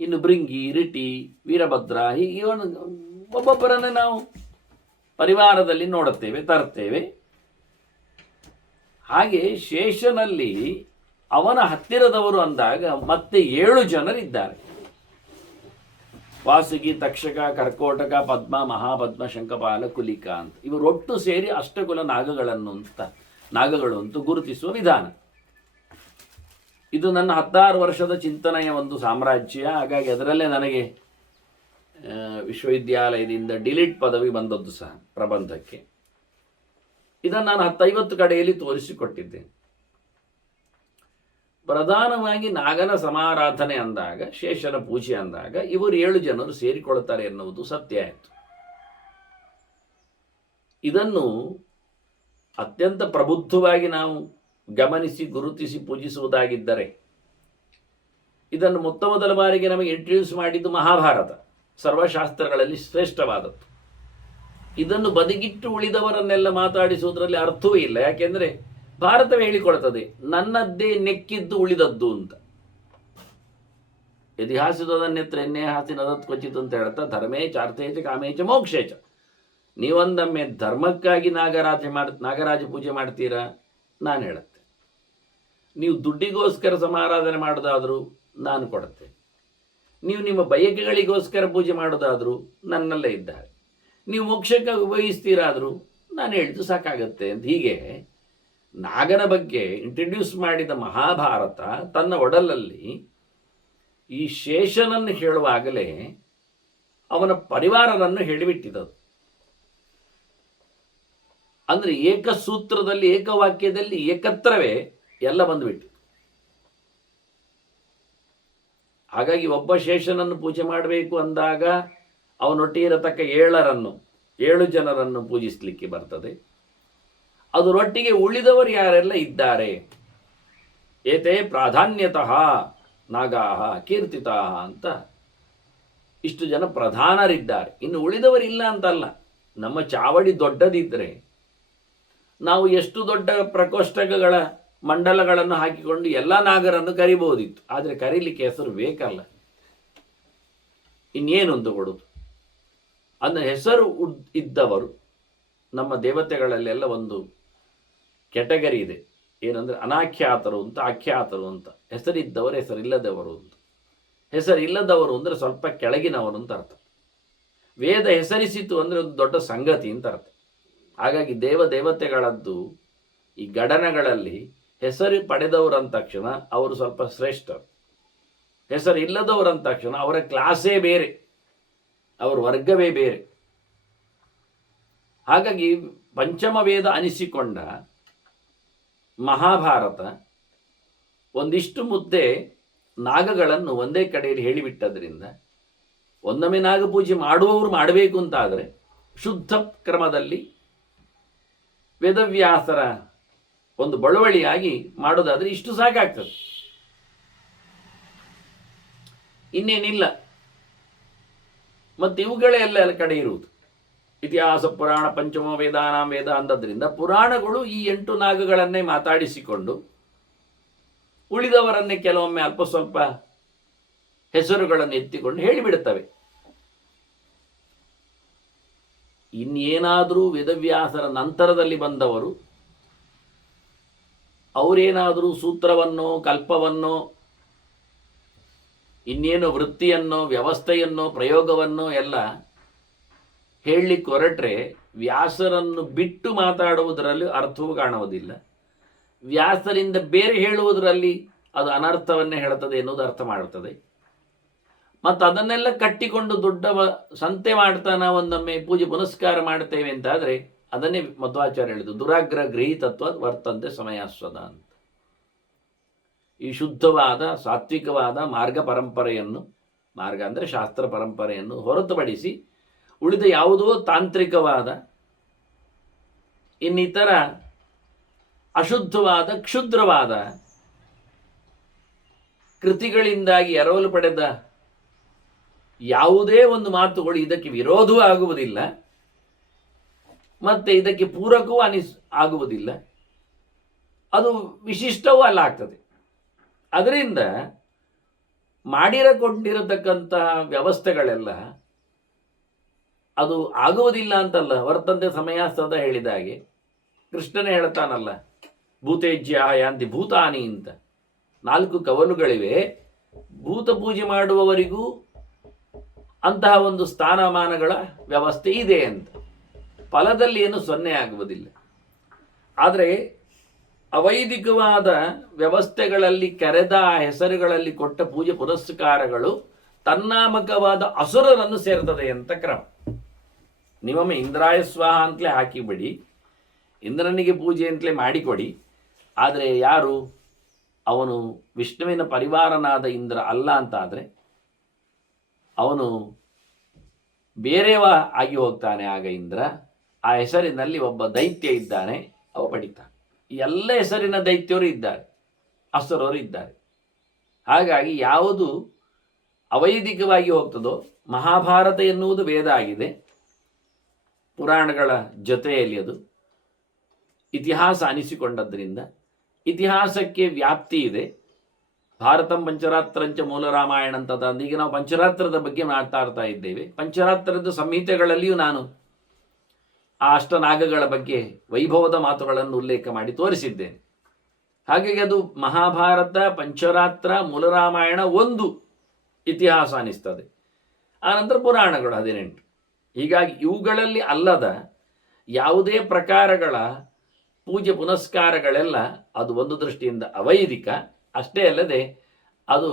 ಇನ್ನು ಭೃಂಗಿ, ರಿಟಿ, ವೀರಭದ್ರ ಹೀಗೆ ಒಬ್ಬೊಬ್ಬರನ್ನು ನಾವು ಪರಿವಾರದಲ್ಲಿ ನೋಡುತ್ತೇವೆ, ತರ್ತೇವೆ. ಹಾಗೆ ಶೇಷನಲ್ಲಿ ಅವನ ಹತ್ತಿರದವರು ಅಂದಾಗ ಮತ್ತೆ 7 ಜನರಿದ್ದಾರೆ. ವಾಸುಗಿ, ತಕ್ಷಕ, ಕರ್ಕೋಟಕ, ಪದ್ಮ, ಮಹಾಪದ್ಮ, ಶಂಖಪಾಲ, ಕುಲಿಕ ಅಂತ ಇವರು ಒಟ್ಟು ಸೇರಿ ಅಷ್ಟಕುಲ ನಾಗಗಳು ಅಂತ ಗುರುತಿಸುವ ವಿಧಾನ. ಇದು ನನ್ನ 16 ವರ್ಷದ ಚಿಂತನೆಯ ಒಂದು ಸಾಮ್ರಾಜ್ಯ. ಹಾಗಾಗಿ ಅದರಲ್ಲೇ ನನಗೆ ವಿಶ್ವವಿದ್ಯಾಲಯದಿಂದ ಡಿಲಿಟ್ ಪದವಿ ಬಂದದ್ದು ಸಹ ಪ್ರಬಂಧಕ್ಕೆ. ಇದನ್ನು ನಾನು 10-50 ಕಡೆಯಲ್ಲಿ ತೋರಿಸಿಕೊಟ್ಟಿದ್ದೇನೆ. ಪ್ರಧಾನವಾಗಿ ನಾಗನ ಸಮಾರಾಧನೆ ಅಂದಾಗ, ಶೇಷನ ಪೂಜೆ ಅಂದಾಗ ಇವರು 7 ಜನರು ಸೇರಿಕೊಳ್ತಾರೆ ಎನ್ನುವುದು ಸತ್ಯ ಆಯಿತು. ಇದನ್ನು ಅತ್ಯಂತ ಪ್ರಬುದ್ಧವಾಗಿ ನಾವು ಗಮನಿಸಿ ಗುರುತಿಸಿ ಪೂಜಿಸುವುದಾಗಿದ್ದರೆ, ಇದನ್ನು ಮೊದಲ ಬಾರಿಗೆ ನಮಗೆ ಇಂಟ್ರೊಡ್ಯೂಸ್ ಮಾಡಿದ್ದು ಮಹಾಭಾರತ, ಸರ್ವಶಾಸ್ತ್ರಗಳಲ್ಲಿ ಶ್ರೇಷ್ಠವಾದದ್ದು. ಇದನ್ನು ಬದಿಗಿಟ್ಟು ಉಳಿದವರನ್ನೆಲ್ಲ ಮಾತಾಡಿಸುವುದರಲ್ಲಿ ಅರ್ಥವೇ ಇಲ್ಲ. ಯಾಕೆಂದರೆ ಭಾರತವೇ ಹೇಳಿಕೊಳ್ತದೆ ನನ್ನದ್ದೇ ನೆಕ್ಕಿದ್ದು ಉಳಿದದ್ದು ಅಂತ. ಇತಿಹಾಸದನ್ನೆತ್ರ ಎನ್ನೇ ಹಾಸಿನದತ್ ಕ್ವಚಿತ್ ಅಂತ ಹೇಳ್ತಾ ಧರ್ಮೇಚ ಅರ್ಥೇಚ ಕಾಮೇಚ ಮೋಕ್ಷೇಚ. ನೀವೊಂದೊಮ್ಮೆ ಧರ್ಮಕ್ಕಾಗಿ ನಾಗರಾಜ ಪೂಜೆ ಮಾಡ್ತೀರಾ, ನಾನು ಹೇಳುತ್ತೆ. ನೀವು ದುಡ್ಡಿಗೋಸ್ಕರ ಸಮಾರಾಧನೆ ಮಾಡೋದಾದರೂ ನಾನು ಕೊಡುತ್ತೆ. ನೀವು ನಿಮ್ಮ ಬಯಕೆಗಳಿಗೋಸ್ಕರ ಪೂಜೆ ಮಾಡೋದಾದರೂ ನನ್ನಲ್ಲೇ ಇದ್ದಾರೆ. ನೀವು ಮೋಕ್ಷಕ್ಕೆ ಉಪಯೋಗಿಸ್ತೀರಾದರೂ ನಾನು ಹೇಳಿದ್ದು ಸಾಕಾಗತ್ತೆ ಅಂತ. ಹೀಗೆ ನಾಗನ ಬಗ್ಗೆ ಇಂಟ್ರಡ್ಯೂಸ್ ಮಾಡಿದ ಮಹಾಭಾರತ ತನ್ನ ಒಡಲಲ್ಲಿ ಈ ಶೇಷನನ್ನು ಹೇಳುವಾಗಲೇ ಅವನ ಪರಿವಾರನನ್ನು ಹೇಳಿಬಿಟ್ಟಿದ್ದದು. ಅಂದರೆ ಏಕಸೂತ್ರದಲ್ಲಿ, ಏಕವಾಕ್ಯದಲ್ಲಿ, ಏಕತ್ರವೇ ಎಲ್ಲ ಬಂದುಬಿಟ್ಟು. ಹಾಗಾಗಿ ಒಬ್ಬ ಶೇಷನನ್ನು ಪೂಜೆ ಮಾಡಬೇಕು ಅಂದಾಗ ಅವನೊಟ್ಟಿಗೆ ಇರತಕ್ಕ 7 ಜನರನ್ನು ಪೂಜಿಸಲಿಕ್ಕೆ ಬರ್ತದೆ. ಅದರೊಟ್ಟಿಗೆ ಉಳಿದವರು ಯಾರೆಲ್ಲ ಇದ್ದಾರೆ, ಏತೇ ಪ್ರಾಧಾನ್ಯತಃ ನಾಗಾಹ ಕೀರ್ತಿತಃ ಅಂತ ಇಷ್ಟು ಜನ ಪ್ರಧಾನರಿದ್ದಾರೆ. ಇನ್ನು ಉಳಿದವರಿಲ್ಲ ಅಂತಲ್ಲ. ನಮ್ಮ ಚಾವಡಿ ದೊಡ್ಡದಿದ್ದರೆ ನಾವು ಎಷ್ಟು ದೊಡ್ಡ ಪ್ರಕೋಷ್ಠಗಳ ಮಂಡಲಗಳನ್ನು ಹಾಕಿಕೊಂಡು ಎಲ್ಲ ನಾಗರನ್ನು ಕರಿಬಹುದಿತ್ತು. ಆದರೆ ಕರೀಲಿಕ್ಕೆ ಹೆಸರು ಬೇಕಲ್ಲ, ಇನ್ನೇನೊಂದು ಕೊಡೋದು. ಅಂದರೆ ಹೆಸರು ಇದ್ದವರು ನಮ್ಮ ದೇವತೆಗಳಲ್ಲೆಲ್ಲ ಒಂದು ಕೆಟಗರಿ ಇದೆ. ಏನಂದರೆ ಅನಾಖ್ಯಾತರು ಅಂತ, ಆಖ್ಯಾತರು ಅಂತ. ಹೆಸರಿದ್ದವರು, ಹೆಸರಿಲ್ಲದವರು ಅಂತ. ಹೆಸರಿಲ್ಲದವರು ಅಂದರೆ ಸ್ವಲ್ಪ ಕೆಳಗಿನವರು ಅಂತ ಅರ್ಥ. ವೇದ ಹೆಸರಿಸಿತು ಅಂದರೆ ಒಂದು ದೊಡ್ಡ ಸಂಗತಿ ಅಂತ ಅರ್ಥ. ಹಾಗಾಗಿ ದೇವತೆಗಳದ್ದು ಈ ಗಡನಗಳಲ್ಲಿ ಹೆಸರು ಪಡೆದವರು ತಕ್ಷಣ ಅವರು ಸ್ವಲ್ಪ ಶ್ರೇಷ್ಠರು. ಹೆಸರಿಲ್ಲದವರು ತಕ್ಷಣ ಅವರ ಕ್ಲಾಸೇ ಬೇರೆ, ಅವರ ವರ್ಗವೇ ಬೇರೆ. ಹಾಗಾಗಿ ಪಂಚಮ ವೇದ ಅನಿಸಿಕೊಂಡ ಮಹಾಭಾರತ ಒಂದಿಷ್ಟು ಮುದ್ದೆ ನಾಗಗಳನ್ನು ಒಂದೇ ಕಡೆಯಲ್ಲಿ ಹೇಳಿಬಿಟ್ಟದ್ರಿಂದ ಒಂದೊಮ್ಮೆ ನಾಗಪೂಜೆ ಮಾಡುವವರು ಮಾಡಬೇಕು ಅಂತಾದರೆ ಶುದ್ಧ ಕ್ರಮದಲ್ಲಿ ವೇದವ್ಯಾಸರ ಒಂದು ಬಳುವಳಿಯಾಗಿ ಮಾಡೋದಾದರೆ ಇಷ್ಟು ಸಾಕಾಗ್ತದೆ, ಇನ್ನೇನಿಲ್ಲ. ಮತ್ತು ಇವುಗಳೇ ಎಲ್ಲ ಕಡೆ ಇರುವುದು. ಇತಿಹಾಸ ಪುರಾಣ ಪಂಚಮ ವೇದಾನಾಂ ವೇದ ಅಂದದ್ರಿಂದ ಪುರಾಣಗಳು ಈ 8 ನಾಗಗಳನ್ನೇ ಮಾತಾಡಿಸಿಕೊಂಡು ಉಳಿದವರನ್ನೇ ಕೆಲವೊಮ್ಮೆ ಅಲ್ಪ ಸ್ವಲ್ಪ ಹೆಸರುಗಳನ್ನು ಎತ್ತಿಕೊಂಡು ಹೇಳಿಬಿಡುತ್ತವೆ. ಇನ್ನೇನಾದರೂ ವೇದವ್ಯಾಸರ ನಂತರದಲ್ಲಿ ಬಂದವರು ಅವರೇನಾದರೂ ಸೂತ್ರವನ್ನೋ ಕಲ್ಪವನ್ನೋ ಇನ್ನೇನು ವೃತ್ತಿಯನ್ನೋ ವ್ಯವಸ್ಥೆಯನ್ನೋ ಪ್ರಯೋಗವನ್ನೋ ಎಲ್ಲ ಹೇಳಲಿಕ್ಕೆ ಹೊರಟ್ರೆ ವ್ಯಾಸರನ್ನು ಬಿಟ್ಟು ಮಾತಾಡುವುದರಲ್ಲಿ ಅರ್ಥವೂ ಕಾಣುವುದಿಲ್ಲ. ವ್ಯಾಸರಿಂದ ಬೇರೆ ಹೇಳುವುದರಲ್ಲಿ ಅದು ಅನರ್ಥವನ್ನೇ ಹೇಳುತ್ತದೆ ಎನ್ನುವುದು ಅರ್ಥ ಮಾಡುತ್ತದೆ. ಮತ್ತು ಅದನ್ನೆಲ್ಲ ಕಟ್ಟಿಕೊಂಡು ದೊಡ್ಡ ಸಂತೆ ಮಾಡ್ತಾ ನಾವು ಒಂದೊಮ್ಮೆ ಪೂಜೆ ಪುನಸ್ಕಾರ ಮಾಡ್ತೇವೆ ಅಂತಾದರೆ ಅದನ್ನೇ ಮಧ್ವಾಚಾರ್ಯ ಹೇಳಿದ್ದು ದುರಾಗ್ರಹ ಗೃಹೀತತ್ವ ವರ್ತಂತೆ ಸಮಯಾಸ್ವದ ಅಂತ. ಈ ಶುದ್ಧವಾದ ಸಾತ್ವಿಕವಾದ ಮಾರ್ಗ ಪರಂಪರೆಯನ್ನು, ಮಾರ್ಗ ಅಂದರೆ ಶಾಸ್ತ್ರ ಪರಂಪರೆಯನ್ನು ಹೊರತುಪಡಿಸಿ ಉಳಿದ ಯಾವುದೋ ತಾಂತ್ರಿಕವಾದ ಇನ್ನಿತರ ಅಶುದ್ಧವಾದ ಕ್ಷುದ್ರವಾದ ಕೃತಿಗಳಿಂದಾಗಿ ಎರವಲು ಪಡೆದ ಯಾವುದೇ ಒಂದು ಮಾತುಗಳು ಇದಕ್ಕೆ ವಿರೋಧವೂ ಆಗುವುದಿಲ್ಲ, ಮತ್ತು ಇದಕ್ಕೆ ಪೂರಕವೂ ಆಗುವುದಿಲ್ಲ, ಅದು ವಿಶಿಷ್ಟವೂ ಅಲ್ಲ ಆಗ್ತದೆ. ಅದರಿಂದ ಮಾಡಿರಕೊಂಡಿರತಕ್ಕಂತಹ ವ್ಯವಸ್ಥೆಗಳೆಲ್ಲ ಅದು ಆಗುವುದಿಲ್ಲ ಅಂತಲ್ಲ. ವರ್ತಂತೆ ಸಮಯಾಸ್ತದ ಹೇಳಿದ ಹಾಗೆ ಕೃಷ್ಣನೇ ಹೇಳ್ತಾನಲ್ಲ, ಭೂತೇಜ್ಯ ಯಾಂತಿ ಭೂತಾನಿ ಅಂತ. 4 ಕವಲುಗಳಿವೆ. ಭೂತ ಪೂಜೆ ಮಾಡುವವರಿಗೂ ಅಂತಹ ಒಂದು ಸ್ಥಾನಮಾನಗಳ ವ್ಯವಸ್ಥೆ ಇದೆ ಅಂತ. ಫಲದಲ್ಲಿ ಏನು ಸೊನ್ನೆ ಆಗುವುದಿಲ್ಲ. ಆದರೆ ಅವೈದಿಕವಾದ ವ್ಯವಸ್ಥೆಗಳಲ್ಲಿ ಕರೆದ ಹೆಸರುಗಳಲ್ಲಿ ಕೊಟ್ಟ ಪೂಜೆ ಪುರಸ್ಕಾರಗಳು ತನ್ನಾಮಕವಾದ ಅಸುರರನ್ನು ಸೇರ್ತದೆ ಅಂತ ಕ್ರಮ. ನೀವೊಮ್ಮೆ ಇಂದ್ರಾಯ ಸ್ವಾಹ ಅಂತಲೇ ಹಾಕಿಬಿಡಿ, ಇಂದ್ರನಿಗೆ ಪೂಜೆ ಅಂತಲೇ ಮಾಡಿಕೊಡಿ. ಆದರೆ ಯಾರು ಅವನು ವಿಷ್ಣುವಿನ ಪರಿವಾರನಾದ ಇಂದ್ರ ಅಲ್ಲ ಅಂತಾದರೆ ಅವನು ಬೇರೆವ ಆಗಿ ಹೋಗ್ತಾನೆ. ಆಗ ಇಂದ್ರ ಆ ಹೆಸರಿನಲ್ಲಿ ಒಬ್ಬ ದೈತ್ಯ ಇದ್ದಾನೆ, ಅವ ಪಡಿತಾನೆ. ಎಲ್ಲ ಹೆಸರಿನ ದೈತ್ಯರು ಇದ್ದಾರೆ, ಅಸುರರು ಇದ್ದಾರೆ. ಹಾಗಾಗಿ ಯಾವುದು ಅವೈದಿಕವಾಗಿ ಹೋಗ್ತದೋ, ಮಹಾಭಾರತ ಎನ್ನುವುದು ವೇದ ಆಗಿದೆ, ಪುರಾಣಗಳ ಜೊತೆಯಲ್ಲಿ ಅದು ಇತಿಹಾಸ ಅನಿಸಿಕೊಂಡದ್ರಿಂದ ಇತಿಹಾಸಕ್ಕೆ ವ್ಯಾಪ್ತಿ ಇದೆ. ಭಾರತಂ ಪಂಚರಾತ್ರಂಚ ಮೂಲ ರಾಮಾಯಣ ಅಂತ ಈಗ ನಾವು ಪಂಚರಾತ್ರದ ಬಗ್ಗೆ ಮಾತಾಡ್ತಾ ಇದ್ದೇವೆ. ಪಂಚರಾತ್ರದ ಸಂಹಿತೆಗಳಲ್ಲಿಯೂ ನಾನು ಆ ಅಷ್ಟನಾಗಗಳ ಬಗ್ಗೆ ವೈಭವದ ಮಾತುಗಳನ್ನು ಉಲ್ಲೇಖ ಮಾಡಿ ತೋರಿಸಿದ್ದೇನೆ. ಹಾಗಾಗಿ ಅದು ಮಹಾಭಾರತ, ಪಂಚರಾತ್ರ, ಮೂಲರಾಮಾಯಣ ಒಂದು ಇತಿಹಾಸ ಅನಿಸ್ತದೆ. ಆನಂತರ ಪುರಾಣಗಳು 18. ಹೀಗಾಗಿ ಇವುಗಳಲ್ಲಿ ಅಲ್ಲದ ಯಾವುದೇ ಪ್ರಕಾರಗಳ ಪೂಜೆ ಪುನಸ್ಕಾರಗಳೆಲ್ಲ ಅದು ಒಂದು ದೃಷ್ಟಿಯಿಂದ ಅವೈದಿಕ. ಅಷ್ಟೇ ಅಲ್ಲದೆ ಅದು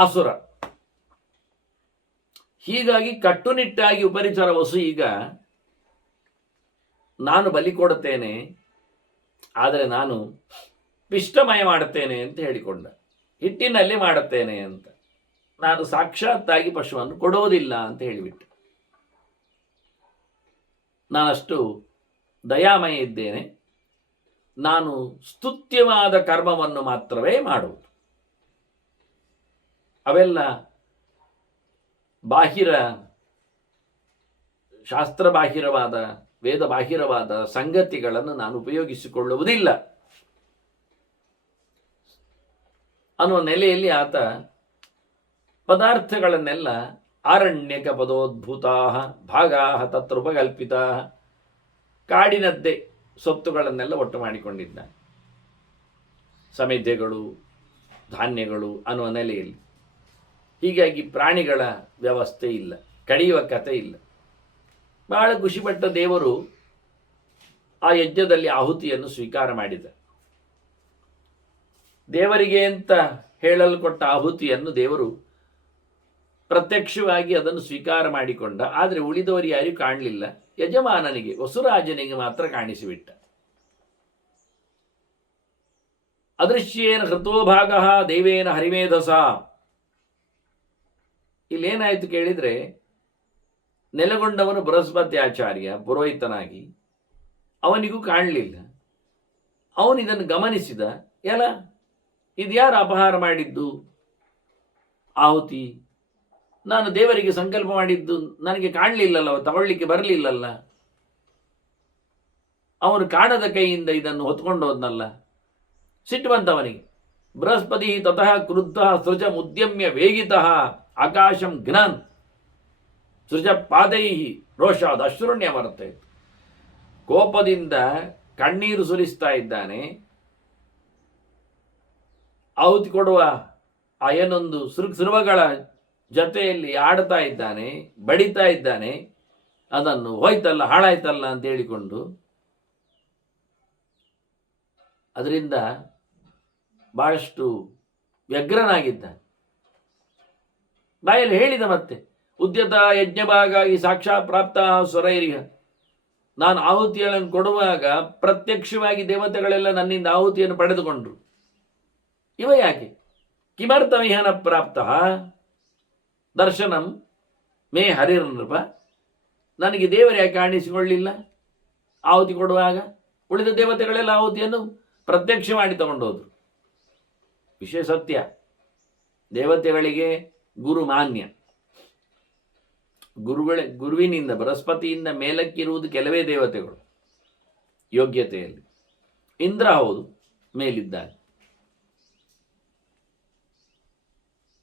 ಆಸುರ. ಹೀಗಾಗಿ ಕಟ್ಟುನಿಟ್ಟಾಗಿ ಉಪರಿಚರ ವಸು ಈಗ ನಾನು ಬಲಿ ಕೊಡುತ್ತೇನೆ, ಆದರೆ ನಾನು ಪಿಷ್ಟಮಯ ಮಾಡುತ್ತೇನೆ ಅಂತ ಹೇಳಿಕೊಂಡ. ಹಿಟ್ಟಿನಲ್ಲಿ ಮಾಡುತ್ತೇನೆ ಅಂತ, ನಾನು ಸಾಕ್ಷಾತ್ತಾಗಿ ಪಶುವನ್ನು ಕೊಡುವುದಿಲ್ಲ ಅಂತ ಹೇಳಿಬಿಟ್ಟೆ. ನಾನಷ್ಟು ದಯಾಮಯ ಇದ್ದೇನೆ, ನಾನು ಸ್ತುತ್ಯವಾದ ಕರ್ಮವನ್ನು ಮಾತ್ರವೇ ಮಾಡುವುದು. ಅವೆಲ್ಲ ಬಾಹಿರ, ಶಾಸ್ತ್ರಬಾಹಿರವಾದ, ವೇದ ಬಾಹಿರವಾದ ಸಂಗತಿಗಳನ್ನು ನಾನು ಉಪಯೋಗಿಸಿಕೊಳ್ಳುವುದಿಲ್ಲ ಅನ್ನುವ ನೆಲೆಯಲ್ಲಿ ಆತ ಪದಾರ್ಥಗಳನ್ನೆಲ್ಲ ಆರಣ್ಯಕ ಪದೋದ್ಭೂತಾ ಭಾಗಾ ತತ್ರುಪಕಲ್ಪಿತಾ, ಕಾಡಿನದ್ದೇ ಸೊತ್ತುಗಳನ್ನೆಲ್ಲ ಒಟ್ಟು ಮಾಡಿಕೊಂಡಿದ್ದಾನೆ. ಸಮೇಧ್ಯಗಳು, ಧಾನ್ಯಗಳು ಅನ್ನುವ ನೆಲೆಯಲ್ಲಿ. ಹೀಗಾಗಿ ಪ್ರಾಣಿಗಳ ವ್ಯವಸ್ಥೆ ಇಲ್ಲ, ಕಡಿಯುವ ಕತೆ ಇಲ್ಲ. ಬಹಳ ಖುಷಿಪಟ್ಟ ದೇವರು ಆ ಯಜ್ಞದಲ್ಲಿ ಆಹುತಿಯನ್ನು ಸ್ವೀಕಾರ ಮಾಡಿದ. ದೇವರಿಗೆ ಅಂತ ಹೇಳಲ್ಪಟ್ಟ ಆಹುತಿಯನ್ನು ದೇವರು ಪ್ರತ್ಯಕ್ಷವಾಗಿ ಅದನ್ನು ಸ್ವೀಕಾರ ಮಾಡಿಕೊಂಡ. ಆದರೆ ಉಳಿದವರು ಯಾರಿಗೂ ಕಾಣಲಿಲ್ಲ. ಯಜಮಾನನಿಗೆ, ವಸುರಾಜನಿಗೆ ಮಾತ್ರ ಕಾಣಿಸಿಬಿಟ್ಟ. ಅದೃಶ್ಯೇನ ಹೃತೋಭಾಗ ದೇವೇನ ಹರಿಮೇಧಸ. ಇಲ್ಲೇನಾಯಿತು ಕೇಳಿದರೆ, ನೆಲೆಗೊಂಡವನು ಬೃಹಸ್ಪತಿ ಆಚಾರ್ಯ ಪುರೋಹಿತನಾಗಿ, ಅವನಿಗೂ ಕಾಣಲಿಲ್ಲ. ಅವನು ಇದನ್ನು ಗಮನಿಸಿದ. ಎಲ್ಲ ಇದ್ಯಾರು ಅಪಹಾರ ಮಾಡಿದ್ದು ಆಹುತಿ? ನಾನು ದೇವರಿಗೆ ಸಂಕಲ್ಪ ಮಾಡಿದ್ದು ನನಗೆ ಕಾಣಲಿಲ್ಲಲ್ಲ, ತಗೊಳ್ಳಿಕ್ಕೆ ಬರಲಿಲ್ಲಲ್ಲ. ಅವನು ಕಾಣದ ಕೈಯಿಂದ ಇದನ್ನು ಹೊತ್ಕೊಂಡು ಹೋದ್ನಲ್ಲ. ಸಿಟ್ಟು ಬಂತವನಿಗೆ. ಬೃಹಸ್ಪತಿ ತತಃ ಕ್ರುದ್ಧ ಸೃಜ ಮುದ್ಯಮ್ಯ ವೇಗಿತಃ ಆಕಾಶಂ ಘ್ನನ್ ಸೃಜ ಪಾದೈ ರೋಷಾದ ಅಶ್ರುಣ್ಯ ಬರುತ್ತೆ. ಕೋಪದಿಂದ ಕಣ್ಣೀರು ಸುರಿಸ್ತಾ ಇದ್ದಾನೆ. ಆಹುತಿ ಕೊಡುವ ಆ ಏನೊಂದು ಸೃವಗಳ ಜೊತೆಯಲ್ಲಿ ಆಡ್ತಾ ಇದ್ದಾನೆ, ಬಡಿತಾ ಇದ್ದಾನೆ. ಅದನ್ನು ಹೋಯ್ತಲ್ಲ, ಹಾಳಾಯ್ತಲ್ಲ ಅಂತ ಹೇಳಿಕೊಂಡು ಅದರಿಂದ ಬಹಳಷ್ಟು ವ್ಯಗ್ರನಾಗಿದ್ದಾನೆ. ಬಾಯಲ್ಲಿ ಹೇಳಿದ ಮತ್ತೆ, ಉದ್ಯತ ಯಜ್ಞಭಾಗಾಗಿ ಸಾಕ್ಷಾತ್ ಪ್ರಾಪ್ತ ಸ್ವರೈರಿಹ. ನಾನು ಆಹುತಿಗಳನ್ನು ಕೊಡುವಾಗ ಪ್ರತ್ಯಕ್ಷವಾಗಿ ದೇವತೆಗಳೆಲ್ಲ ನನ್ನಿಂದ ಆಹುತಿಯನ್ನು ಪಡೆದುಕೊಂಡ್ರು. ಇವ ಯಾಕೆ? ಕಿಮರ್ಥಮಿಹನ ಪ್ರಾಪ್ತ ದರ್ಶನಂ ಮೇ ಹರಿರ್ನೃಪ. ನನಗೆ ದೇವರು ಯಾಕೆ ಕಾಣಿಸಿಕೊಳ್ಳಿಲ್ಲ ಆಹುತಿ ಕೊಡುವಾಗ? ಉಳಿದ ದೇವತೆಗಳೆಲ್ಲ ಆಹುತಿಯನ್ನು ಪ್ರತ್ಯಕ್ಷ ಮಾಡಿ ತಗೊಂಡೋದ್ರು. ವಿಷಯ ಸತ್ಯ. ದೇವತೆಗಳಿಗೆ ಗುರು ಮಾನ್ಯ. ಗುರುವಿನಿಂದ, ಬೃಹಸ್ಪತಿಯಿಂದ ಮೇಲಕ್ಕಿರುವುದು ಕೆಲವೇ ದೇವತೆಗಳು ಯೋಗ್ಯತೆಯಲ್ಲಿ. ಇಂದ್ರ ಹೌದು, ಮೇಲಿದ್ದಾನೆ.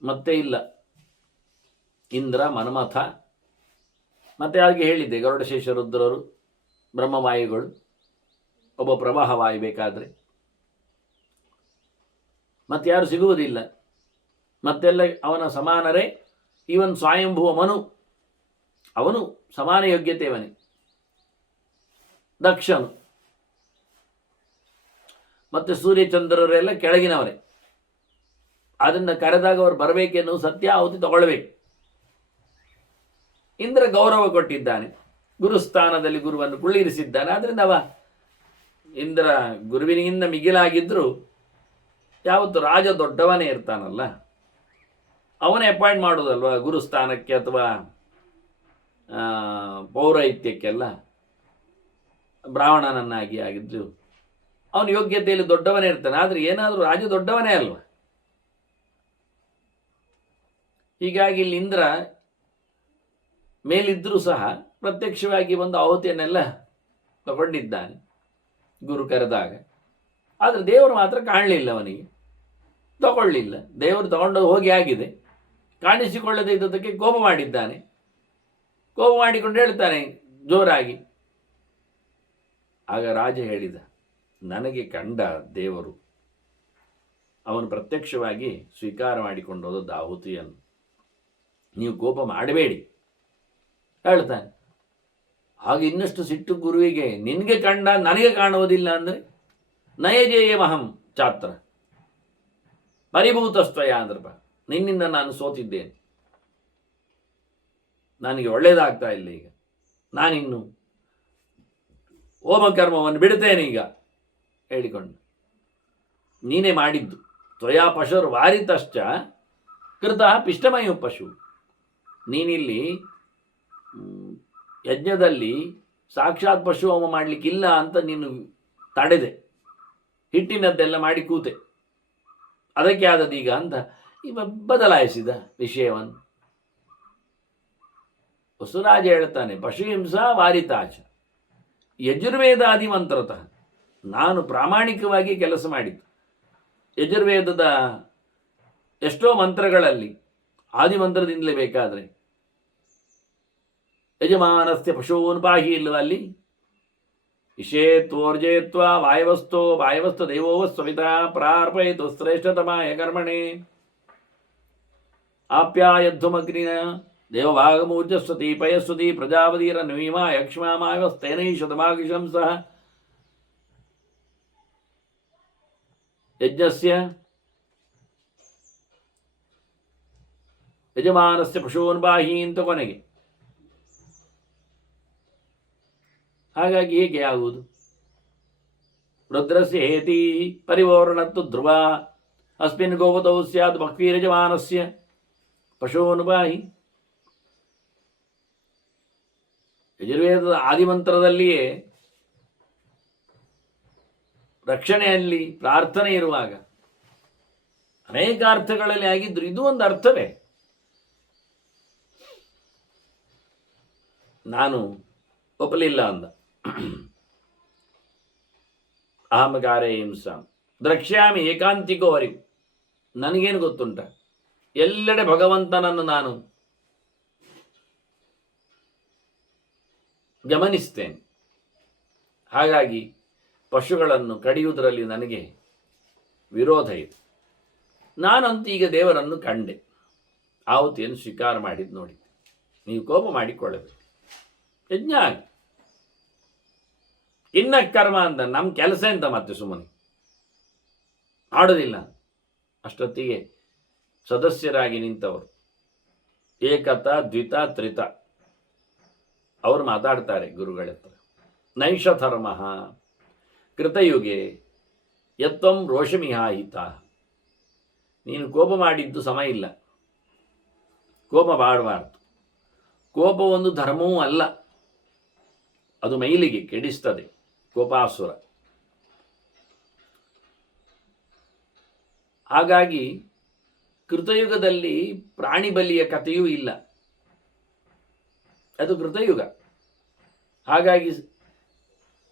ಮತ್ತೆ ಇಲ್ಲ. ಇಂದ್ರ, ಮನ್ಮಥ, ಮತ್ತೆ ಹಾಗೆ ಹೇಳಿದ್ದೆ ಗರುಡಶೇಷ ರುದ್ರರು, ಬ್ರಹ್ಮವಾಯುಗಳು, ಒಬ್ಬ ಪ್ರವಾಹವಾಯು ಬೇಕಾದರೆ, ಮತ್ತೆ ಯಾರು ಸಿಗುವುದಿಲ್ಲ. ಮತ್ತೆಲ್ಲ ಅವನ ಸಮಾನರೇ. ಇವನ್ ಸ್ವಯಂಭುವ ಮನು, ಅವನು ಸಮಾನ ಯೋಗ್ಯತೆಯವನೇ. ದಕ್ಷನು ಮತ್ತೆ ಸೂರ್ಯಚಂದ್ರರೆಲ್ಲ ಕೆಳಗಿನವರೇ. ಅದನ್ನು ಕರೆದಾಗ ಅವರು ಬರಬೇಕೆನ್ನುವ ಸತ್ಯ ಆಹುತಿ ತಗೊಳ್ಬೇಕು. ಇಂದ್ರ ಗೌರವ ಕೊಟ್ಟಿದ್ದಾನೆ, ಗುರುಸ್ಥಾನದಲ್ಲಿ ಗುರುವನ್ನು ಕುಳ್ಳಿರಿಸಿದ್ದಾನೆ. ಆದ್ದರಿಂದ ಅವ ಇಂದ್ರ ಗುರುವಿನಿಂದ ಮಿಗಿಲಾಗಿದ್ದರೂ ಯಾವತ್ತು ರಾಜ ದೊಡ್ಡವನೇ ಇರ್ತಾನಲ್ಲ, ಅವನೇ ಅಪಾಯಿಂಟ್ ಮಾಡೋದಲ್ವ ಗುರುಸ್ಥಾನಕ್ಕೆ ಅಥವಾ ಪೌರಹಿತ್ಯಕ್ಕೆಲ್ಲ. ಬ್ರಾಹ್ಮಣನನ್ನಾಗಿ ಆಗಿದ್ದು ಅವನ ಯೋಗ್ಯತೆಯಲ್ಲಿ ದೊಡ್ಡವನೇ ಇರ್ತಾನೆ. ಆದರೆ ಏನಾದರೂ ರಾಜ ದೊಡ್ಡವನೇ ಅಲ್ವ. ಹೀಗಾಗಿ ಇಲ್ಲಿ ಇಂದ್ರ ಮೇಲಿದ್ದರೂ ಸಹ ಪ್ರತ್ಯಕ್ಷವಾಗಿ ಒಂದು ಆಹುತಿಯನ್ನೆಲ್ಲ ತಗೊಂಡಿದ್ದಾನೆ ಗುರು ಕರೆದಾಗ. ಆದರೆ ದೇವರು ಮಾತ್ರ ಕಾಣಲಿಲ್ಲ, ಅವನಿಗೆ ತಗೊಳ್ಳಿಲ್ಲ. ದೇವರು ತಗೊಂಡು ಹೋಗಿ ಆಗಿದೆ. ಕಾಣಿಸಿಕೊಳ್ಳದೆ ಇದ್ದದಕ್ಕೆ ಕೋಪ ಮಾಡಿದ್ದಾನೆ. ಕೋಪ ಮಾಡಿಕೊಂಡು ಹೇಳ್ತಾನೆ ಜೋರಾಗಿ. ಆಗ ರಾಜ ಹೇಳಿದ, ನನಗೆ ಕಂಡ ದೇವರು ಅವನು ಪ್ರತ್ಯಕ್ಷವಾಗಿ ಸ್ವೀಕಾರ ಮಾಡಿಕೊಂಡು ಹೋದದ್ದು ಆಹುತಿಯನ್ನು, ನೀವು ಕೋಪ ಮಾಡಬೇಡಿ ಹೇಳ್ತಾನೆ. ಹಾಗೆ ಇನ್ನಷ್ಟು ಸಿಟ್ಟು ಗುರುವಿಗೆ, ನಿನಗೆ ಕಂಡ ನನಗೆ ಕಾಣುವುದಿಲ್ಲ ಅಂದರೆ ನಯಜೇಯ ಮಹಂ ಚಾತ್ರ ಪರಿಭೂತಸ್ತ್ವಯ ಅಂದ್ರಪ್ಪ, ನಿನ್ನಿಂದ ನಾನು ಸೋತಿದ್ದೇನೆ, ನನಗೆ ಒಳ್ಳೇದಾಗ್ತಾ ಇಲ್ಲ. ಈಗ ನಾನಿನ್ನು ಹೋಮಕರ್ಮವನ್ನು ಬಿಡ್ತೇನೆ ಈಗ ಹೇಳಿಕೊಂಡು. ನೀನೇ ಮಾಡಿದ್ದು, ತ್ವಯಾ ಪಶುರ್ ವಾರಿತಶ್ಚ ಕೃತ ಪಿಷ್ಟಮಯ ಪಶು. ನೀನಿಲ್ಲಿ ಯಜ್ಞದಲ್ಲಿ ಸಾಕ್ಷಾತ್ ಪಶು ಹೋಮ ಮಾಡಲಿಕ್ಕಿಲ್ಲ ಅಂತ ನೀನು ತಡೆದೆ, ಹಿಟ್ಟಿನದ್ದೆಲ್ಲ ಮಾಡಿ ಕೂತೆ, ಅದಕ್ಕೆ ಆದದೀಗ ಅಂತ ಇವ ಬದಲಾಯಿಸಿದ ವಿಷಯವನ್ನು. ವಸುರಾಜ ಹೇಳ್ತಾನೆ, ಪಶು ಹಿಂಸಾ ವಾರಿತಾಚ ಯಜುರ್ವೇದಾದಿ ಮಂತ್ರತಃ. ನಾನು ಪ್ರಾಮಾಣಿಕವಾಗಿ ಕೆಲಸ ಮಾಡಿದ್ದು. ಯಜುರ್ವೇದದ ಎಷ್ಟೋ ಮಂತ್ರಗಳಲ್ಲಿ ಆದಿಮಂತ್ರದಿಂದಲೇ ಬೇಕಾದರೆ ಯಜಮಾನಸ್ಯ ಪಶೂನ್ ಪಾಹಿ ಇಲ್ಲವ ಅಲ್ಲಿ. ಇಷೇತ್ವೋರ್ಜೇತ್ವ ವಾಯವಸ್ತು ದೇವೋವಸ್ವಿತಾ ಪ್ರಾರ್ಪಯಿತು ಶ್ರೇಷ್ಠತಮಾಯ ಕರ್ಮಣೆ ಆಪ್ಯಾಯಧ್ವಮಗ್ನಿನ ದೇವಭಾಗಮೂರ್ಜಸ್ವತಿ ಪಯಸ್ವತಿ ಪ್ರಜಾಪತಿರ ನವೀಮಾ ಯಕ್ಷ್ಮಾಮಾಯವಸ್ತೇನೈಷತಮಾಗಿಶಂಸಃ ಯಜ್ಞಸ್ಯ ಯಜಮಾನಸ್ಯ ಪಶೂನ್ ಬಾಹಿ ಅಂತ ಕೊನೆಗೆ. ಹಾಗಾಗಿ ಹೇಗೆ ಆಗುವುದು? ರುದ್ರಸ್ಯ ಹೇತಿ ಪರಿವರ್ಣತ್ತು ಧ್ರುವ ಅಸ್ಮಿನ್ ಗೋಪತೌ ಸ್ಯಾತ್ ಭಕ್ತಿರಜಮಾನಸ್ಯ ಪಶೂನ್ ಬಾಹಿ. ಯಜುರ್ವೇದದ ಆದಿಮಂತ್ರದಲ್ಲಿಯೇ ರಕ್ಷಣೆಯಲ್ಲಿ ಪ್ರಾರ್ಥನೆ ಇರುವಾಗ ಅನೇಕ ಅರ್ಥಗಳಲ್ಲಿ ಆಗಿದ್ರು, ಇದು ಒಂದು ಅರ್ಥವೇ. ನಾನು ಒಪ್ಪಲಿಲ್ಲ ಅಂದ. ಅಹಂಕಾರೇ ಹಿಂಸಾಂ ದ್ರಕ್ಷ್ಯಾಮಿ ಏಕಾಂತಿಕೋ ಅರಿವು. ನನಗೇನು ಗೊತ್ತುಂಟ, ಎಲ್ಲೆಡೆ ಭಗವಂತನನ್ನು ನಾನು ಗಮನಿಸ್ತೇನೆ. ಹಾಗಾಗಿ ಪಶುಗಳನ್ನು ಕಡಿಯುವುದರಲ್ಲಿ ನನಗೆ ವಿರೋಧ ಇದೆ. ನಾನಂತೂ ಈಗ ದೇವರನ್ನು ಕಂಡೆ, ಆಹುತಿಯನ್ನು ಸ್ವೀಕಾರ ಮಾಡಿದ್ದು ನೋಡಿದ್ದೆ. ನೀವು ಕೋಪ ಮಾಡಿಕೊಳ್ಳಬೇಕು, ಯಜ್ಞ ಆಗಿ ಇನ್ನ ಕರ್ಮ ಅಂತ ನಮ್ಮ ಕೆಲಸ ಎಂತ ಮತ್ತೆ ಸುಮ್ಮನೆ ಆಡೋದಿಲ್ಲ. ಅಷ್ಟೊತ್ತಿಗೆ ಸದಸ್ಯರಾಗಿ ನಿಂತವರು ಏಕತ ದ್ವಿತ ತ್ರಿತ ಅವರು ಮಾತಾಡ್ತಾರೆ ಗುರುಗಳ ಹತ್ರ. ನೈಷ ಧರ್ಮ ಕೃತಯುಗೆ ಯತ್ವಂ ರೋಷಮಿಹಾಹಿತ. ನೀನು ಕೋಪ ಮಾಡಿದ್ದು ಸಮ ಇಲ್ಲ, ಕೋಪ ಮಾಡಬಾರ್ದು. ಕೋಪ ಒಂದು ಧರ್ಮವೂ ಅಲ್ಲ, ಅದು ಮೈಲಿಗೆ ಕೆಡಿಸ್ತದೆ. ಕೋಪಾಸುರ. ಹಾಗಾಗಿ ಕೃತಯುಗದಲ್ಲಿ ಪ್ರಾಣಿ ಬಲಿಯ ಕಥೆಯೂ ಇಲ್ಲ, ಅದು ಕೃತಯುಗ. ಹಾಗಾಗಿ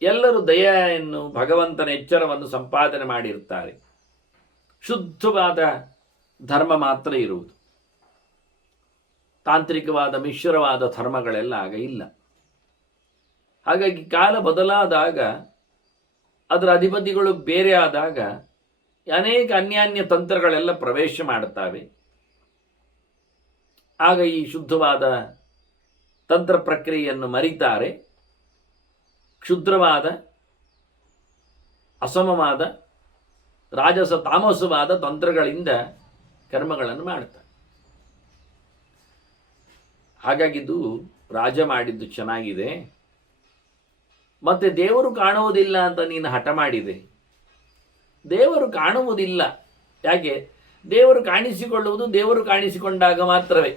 ಎಲ್ಲರೂ ದಯೆಯನ್ನು, ಭಗವಂತನ ಎಚ್ಚರವನ್ನು ಸಂಪಾದನೆ ಮಾಡಿರುತ್ತಾರೆ. ಶುದ್ಧವಾದ ಧರ್ಮ ಮಾತ್ರ ಇರುವುದು. ತಾಂತ್ರಿಕವಾದ ಮಿಶ್ರವಾದ ಧರ್ಮಗಳೆಲ್ಲ ಆಗ ಇಲ್ಲ. ಹಾಗಾಗಿ ಕಾಲ ಬದಲಾದಾಗ, ಅದರ ಅಧಿಪತಿಗಳು ಬೇರೆ ಆದಾಗ ಅನೇಕ ಅನ್ಯಾನ್ಯ ತಂತ್ರಗಳೆಲ್ಲ ಪ್ರವೇಶ ಮಾಡುತ್ತವೆ. ಆಗ ಈ ಶುದ್ಧವಾದ ತಂತ್ರ ಪ್ರಕ್ರಿಯೆಯನ್ನು ಮರಿತಾರೆ. ಕ್ಷುದ್ರವಾದ, ಅಸಮವಾದ, ರಾಜಸ ತಾಮಸವಾದ ತಂತ್ರಗಳಿಂದ ಕರ್ಮಗಳನ್ನು ಮಾಡ್ತಾರೆ. ಹಾಗಾಗಿದ್ದು ರಾಜ ಮಾಡಿದ್ದು ಚೆನ್ನಾಗಿದೆ, ಮತ್ತೆ ದೇವರು ಕಾಣುವುದಿಲ್ಲ ಅಂತ ನೀನು ಹಠ ಮಾಡಿದೆ. ದೇವರು ಕಾಣುವುದಿಲ್ಲ. ಯಾಕೆ? ದೇವರು ಕಾಣಿಸಿಕೊಳ್ಳುವುದು ದೇವರು ಕಾಣಿಸಿಕೊಂಡಾಗ ಮಾತ್ರವೇ.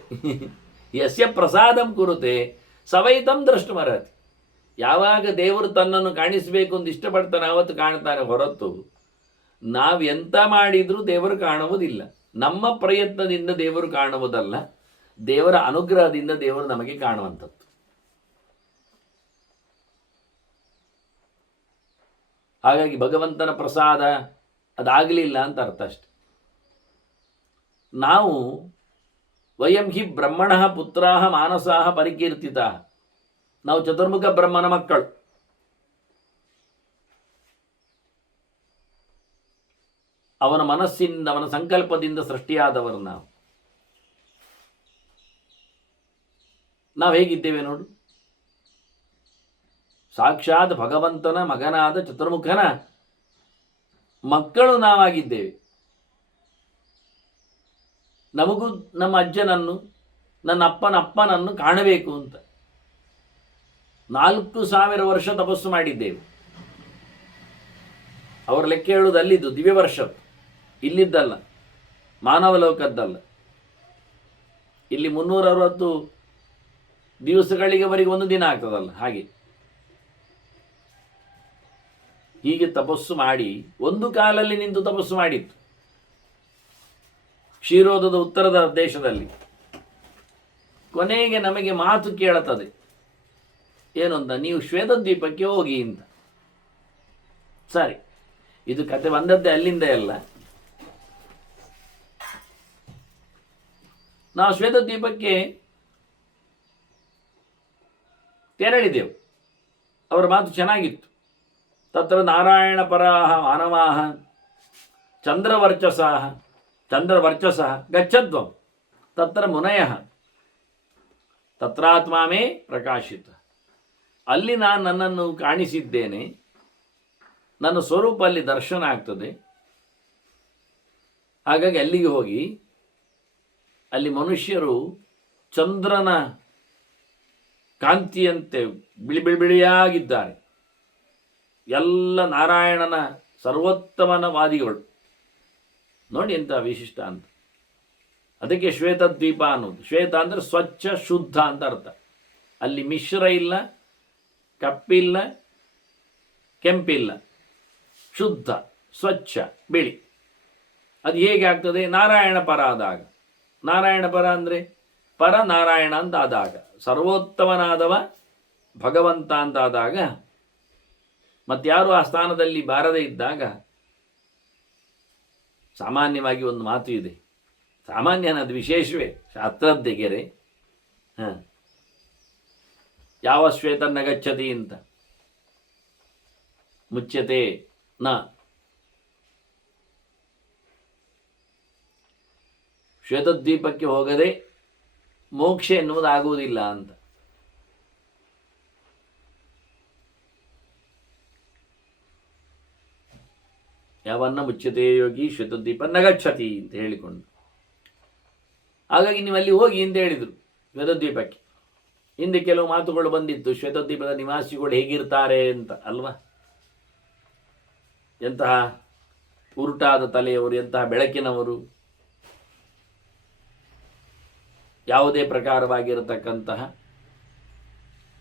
ಯಸ್ಯ ಪ್ರಸಾದಂ ಕುರುತೆ ಸವೈತಂ ದ್ರಷ್ಟುಮರ್ಹತಿ. ಯಾವಾಗ ದೇವರು ತನ್ನನ್ನು ಕಾಣಿಸಬೇಕು ಅಂತ ಇಷ್ಟಪಡ್ತಾನೆ ಆವತ್ತು ಕಾಣ್ತಾನೆ ಹೊರತು ನಾವೆಂತ ಮಾಡಿದರೂ ದೇವರು ಕಾಣುವುದಿಲ್ಲ. ನಮ್ಮ ಪ್ರಯತ್ನದಿಂದ ದೇವರು ಕಾಣುವುದಲ್ಲ, ದೇವರ ಅನುಗ್ರಹದಿಂದ ದೇವರು ನಮಗೆ ಕಾಣುವಂಥದ್ದು. ಹಾಗಾಗಿ ಭಗವಂತನ ಪ್ರಸಾದ ಅದಾಗಲಿಲ್ಲ ಅಂತ ಅರ್ಥ ಅಷ್ಟೆ. ನಾವು ವಯಂ ಹಿ ಬ್ರಹ್ಮಣ ಪುತ್ರಾ ಮಾನಸಾ ಪರಿಕೀರ್ತಿತ. ನಾವು ಚತುರ್ಮುಖ ಬ್ರಹ್ಮನ ಮಕ್ಕಳು. ಅವನ ಮನಸ್ಸಿಂದ, ಅವನ ಸಂಕಲ್ಪದಿಂದ ಸೃಷ್ಟಿಯಾದವರು ನಾವು ಹೇಗಿದ್ದೇವೆ ನೋಡು. ಸಾಕ್ಷಾತ್ ಭಗವಂತನ ಮಗನಾದ ಚತುರ್ಮುಖನ ಮಕ್ಕಳು ನಾವಾಗಿದ್ದೇವೆ. ನಮಗೂ ನಮ್ಮ ಅಜ್ಜನನ್ನು, ನನ್ನ ಅಪ್ಪನ ಅಪ್ಪನನ್ನು ಕಾಣಬೇಕು ಅಂತ 4000 ವರ್ಷ ತಪಸ್ಸು ಮಾಡಿದ್ದೇವೆ. ಅವರ ಲೆಕ್ಕ ಹೇಳುವುದು ಅಲ್ಲಿದ್ದು ದಿವ್ಯ ವರ್ಷ, ಇಲ್ಲಿದ್ದಲ್ಲ, ಮಾನವ ಲೋಕದ್ದಲ್ಲ. ಇಲ್ಲಿ 360 ದಿವಸಗಳಿಗೆವರೆಗೆ ಒಂದು ದಿನ ಆಗ್ತದಲ್ಲ, ಹಾಗೆ ಹೀಗೆ ತಪಸ್ಸು ಮಾಡಿ ಒಂದು ಕಾಲಲ್ಲಿ ನಿಂತು ತಪಸ್ಸು ಮಾಡಿತ್ತು. ಕ್ಷೀರೋದದ ಉತ್ತರದ ದೇಶದಲ್ಲಿ ಕೊನೆಗೆ ನಮಗೆ ಮಾತು ಕೇಳುತ್ತದೆ. ಏನು ಅಂತ? ನೀವು ಶ್ವೇತದ್ವೀಪಕ್ಕೆ ಹೋಗಿ ಅಂತ. ಸರಿ, ಇದು ಕತೆ ಬಂದದ್ದೇ ಅಲ್ಲಿಂದ ಎಲ್ಲ. ನಾವು ಶ್ವೇತದ್ವೀಪಕ್ಕೆ ತೆರಳಿದೆವು. ಅವರ ಮಾತು ಚೆನ್ನಾಗಿತ್ತು. ತತ್ರ ನಾರಾಯಣ ಪರಾಹ ಮಾನವಾಹ ಚಂದ್ರವರ್ಚಸ ಗಚ್ಚದ್ವಂ ತತ್ರ ಮುನಯಃ ತತ್ರಾತ್ಮಾಮೇ ಪ್ರಕಾಶಿತ. ಅಲ್ಲಿ ನಾನು ನನ್ನನ್ನು ಕಾಣಿಸಿದ್ದೇನೆ, ನನ್ನ ಸ್ವರೂಪ ಅಲ್ಲಿ ದರ್ಶನ ಆಗ್ತದೆ. ಹಾಗಾಗಿ ಅಲ್ಲಿಗೆ ಹೋಗಿ ಅಲ್ಲಿ ಮನುಷ್ಯರು ಚಂದ್ರನ ಕಾಂತಿಯಂತೆ ಬಿಳಿಯಾಗಿದ್ದಾರೆ. ಎಲ್ಲ ನಾರಾಯಣನ ಸರ್ವೋತ್ತಮನ ವಾದಿಗಳು. ನೋಡಿ ಎಂಥ ವಿಶಿಷ್ಟ ಅಂತ. ಅದಕ್ಕೆ ಶ್ವೇತದ್ವೀಪ ಅನ್ನೋದು. ಶ್ವೇತ ಅಂದರೆ ಸ್ವಚ್ಛ, ಶುದ್ಧ ಅಂತ ಅರ್ಥ. ಅಲ್ಲಿ ಮಿಶ್ರ ಇಲ್ಲ, ಕಪ್ಪಿಲ್ಲ, ಕೆಂಪಿಲ್ಲ, ಶುದ್ಧ, ಸ್ವಚ್ಛ, ಬಿಳಿ. ಅದು ಹೇಗೆ ಆಗ್ತದೆ? ನಾರಾಯಣ ಪರ ಆದಾಗ. ನಾರಾಯಣ ಪರ ಅಂದರೆ ಪರ ನಾರಾಯಣ ಅಂತ ಆದಾಗ, ಸರ್ವೋತ್ತಮನಾದವ ಭಗವಂತ ಅಂತ ಆದಾಗ, ಮತ್ತಾರು ಆ ಸ್ಥಾನದಲ್ಲಿ ಬಾರದೇ ಇದ್ದಾಗ, ಸಾಮಾನ್ಯವಾಗಿ ಒಂದು ಮಾತು ಇದೆ, ಸಾಮಾನ್ಯ ಅನ್ನೋದು ವಿಶೇಷವೇ, ಶಾಸ್ತ್ರದ್ದೆಗೆರೆ. ಯಾವ ಶ್ವೇತನ್ನ ಗಚ್ಚತಿ ಅಂತ ಮುಚ್ಯತೆ ನ. ಶ್ವೇತದ್ವೀಪಕ್ಕೆ ಹೋಗದೆ ಮೋಕ್ಷ ಎನ್ನುವುದಾಗುವುದಿಲ್ಲ ಅಂತ. ಯಾವನ್ನ ಮುಚ್ಯತೆ ಯೋಗಿ ಶ್ವೇತದ್ವೀಪ ನಗಚ್ಚತಿ ಅಂತ ಹೇಳಿಕೊಂಡು. ಹಾಗಾಗಿ ನೀವು ಅಲ್ಲಿ ಹೋಗಿ ಅಂತ ಹೇಳಿದರು ಶ್ವೇತದ್ವೀಪಕ್ಕೆ. ಹಿಂದೆ ಕೆಲವು ಮಾತುಗಳು ಬಂದಿತ್ತು, ಶ್ವೇತದ್ವೀಪದ ನಿವಾಸಿಗಳು ಹೇಗಿರ್ತಾರೆ ಅಂತ ಅಲ್ವಾ. ಎಂತಹ ಉರುಟಾದ ತಲೆಯವರು, ಎಂತಹ ಬೆಳಕಿನವರು, ಯಾವುದೇ ಪ್ರಕಾರವಾಗಿರತಕ್ಕಂತಹ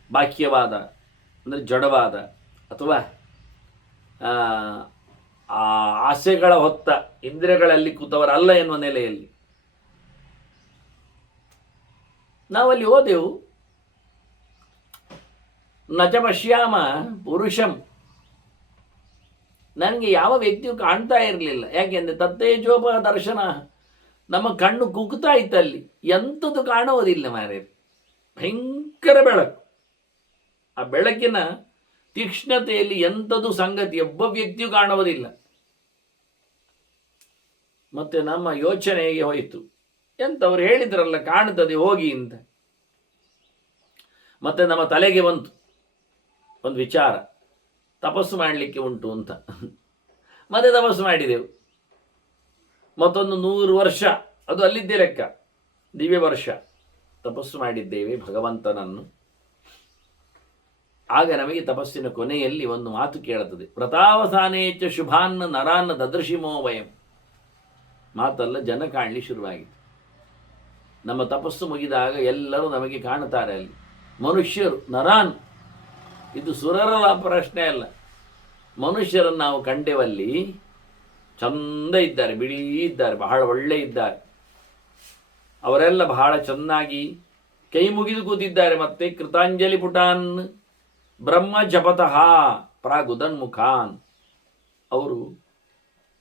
ಬಾಹ್ಯವಾದ ಅಂದರೆ ಜಡವಾದ ಅಥವಾ ಆ ಆಸೆಗಳ ಹೊತ್ತ ಇಂದ್ರಿಯಗಳಲ್ಲಿ ಕೂತವರಲ್ಲ ಎನ್ನುವ ನೆಲೆಯಲ್ಲಿ ನಾವಲ್ಲಿ ಹೋದೆವು. ನಚ ಪಶ್ಯಾಮ ಪುರುಷಂ. ನನಗೆ ಯಾವ ವ್ಯಕ್ತಿಯು ಕಾಣ್ತಾ ಇರಲಿಲ್ಲ. ಯಾಕೆಂದರೆ ತತ್ತೇಜೋಪ ದರ್ಶನ, ನಮ್ಮ ಕಣ್ಣು ಕುಗ್ತಾ ಇತ್ತಲ್ಲಿ, ಎಂಥದ್ದು ಕಾಣುವುದಿಲ್ಲ ಮಾರೇ, ಭಯಂಕರ ಬೆಳಕು. ಆ ಬೆಳಕಿನ ತೀಕ್ಷ್ಣತೆಯಲ್ಲಿ ಎಂಥದ್ದು ಸಂಗತಿ ಒಬ್ಬ ವ್ಯಕ್ತಿಯು ಕಾಣುವುದಿಲ್ಲ. ಮತ್ತೆ ನಮ್ಮ ಯೋಚನೆಗೆ ಹೋಯಿತು, ಎಂತವ್ರು ಹೇಳಿದ್ರಲ್ಲ ಕಾಣುತ್ತದೆ ಹೋಗಿ ಅಂತ. ಮತ್ತೆ ನಮ್ಮ ತಲೆಗೆ ಬಂತು ಒಂದು ವಿಚಾರ, ತಪಸ್ಸು ಮಾಡಲಿಕ್ಕೆ ಉಂಟು ಅಂತ. ಮತ್ತೆ ತಪಸ್ಸು ಮಾಡಿದೆವು. ಮತ್ತೊಂದು 100 ವರ್ಷ, ಅದು ಅಲ್ಲಿದ್ದೇ ಲೆಕ್ಕ, ದಿವ್ಯ ವರ್ಷ ತಪಸ್ಸು ಮಾಡಿದ್ದೇವೆ ಭಗವಂತನನ್ನು. ಆಗ ನಮಗೆ ತಪಸ್ಸಿನ ಕೊನೆಯಲ್ಲಿ ಒಂದು ಮಾತು ಕೇಳುತ್ತದೆ, ವ್ರತಾವಸಾನೇಚ ಶುಭಾನ್ನ ನರಾನ್ನ ದದೃಶಿಮೋ ವಯಂ. ಮಾತಲ್ಲ, ಜನ ಕಾಣಲಿ ಶುರುವಾಗಿದೆ. ನಮ್ಮ ತಪಸ್ಸು ಮುಗಿದಾಗ ಎಲ್ಲರೂ ನಮಗೆ ಕಾಣುತ್ತಾರೆ ಅಲ್ಲಿ, ಮನುಷ್ಯರು, ನರಾನ್. ಇದು ಸುರರ ಪ್ರಶ್ನೆ ಅಲ್ಲ, ಮನುಷ್ಯರನ್ನು ನಾವು ಕಂಡೆವಲ್ಲಿ ಚಂದ ಇದ್ದಾರೆ, ಬಿಳಿ ಇದ್ದಾರೆ, ಬಹಳ ಒಳ್ಳೆ ಇದ್ದಾರೆ. ಅವರೆಲ್ಲ ಬಹಳ ಚೆನ್ನಾಗಿ ಕೈ ಮುಗಿದು ಕೂತಿದ್ದಾರೆ. ಮತ್ತೆ ಕೃತಾಂಜಲಿ ಪುಟಾನ್ ಬ್ರಹ್ಮ ಜಪತಃ ಪ್ರಾಗುದನ್ಮುಖಾನ್. ಅವರು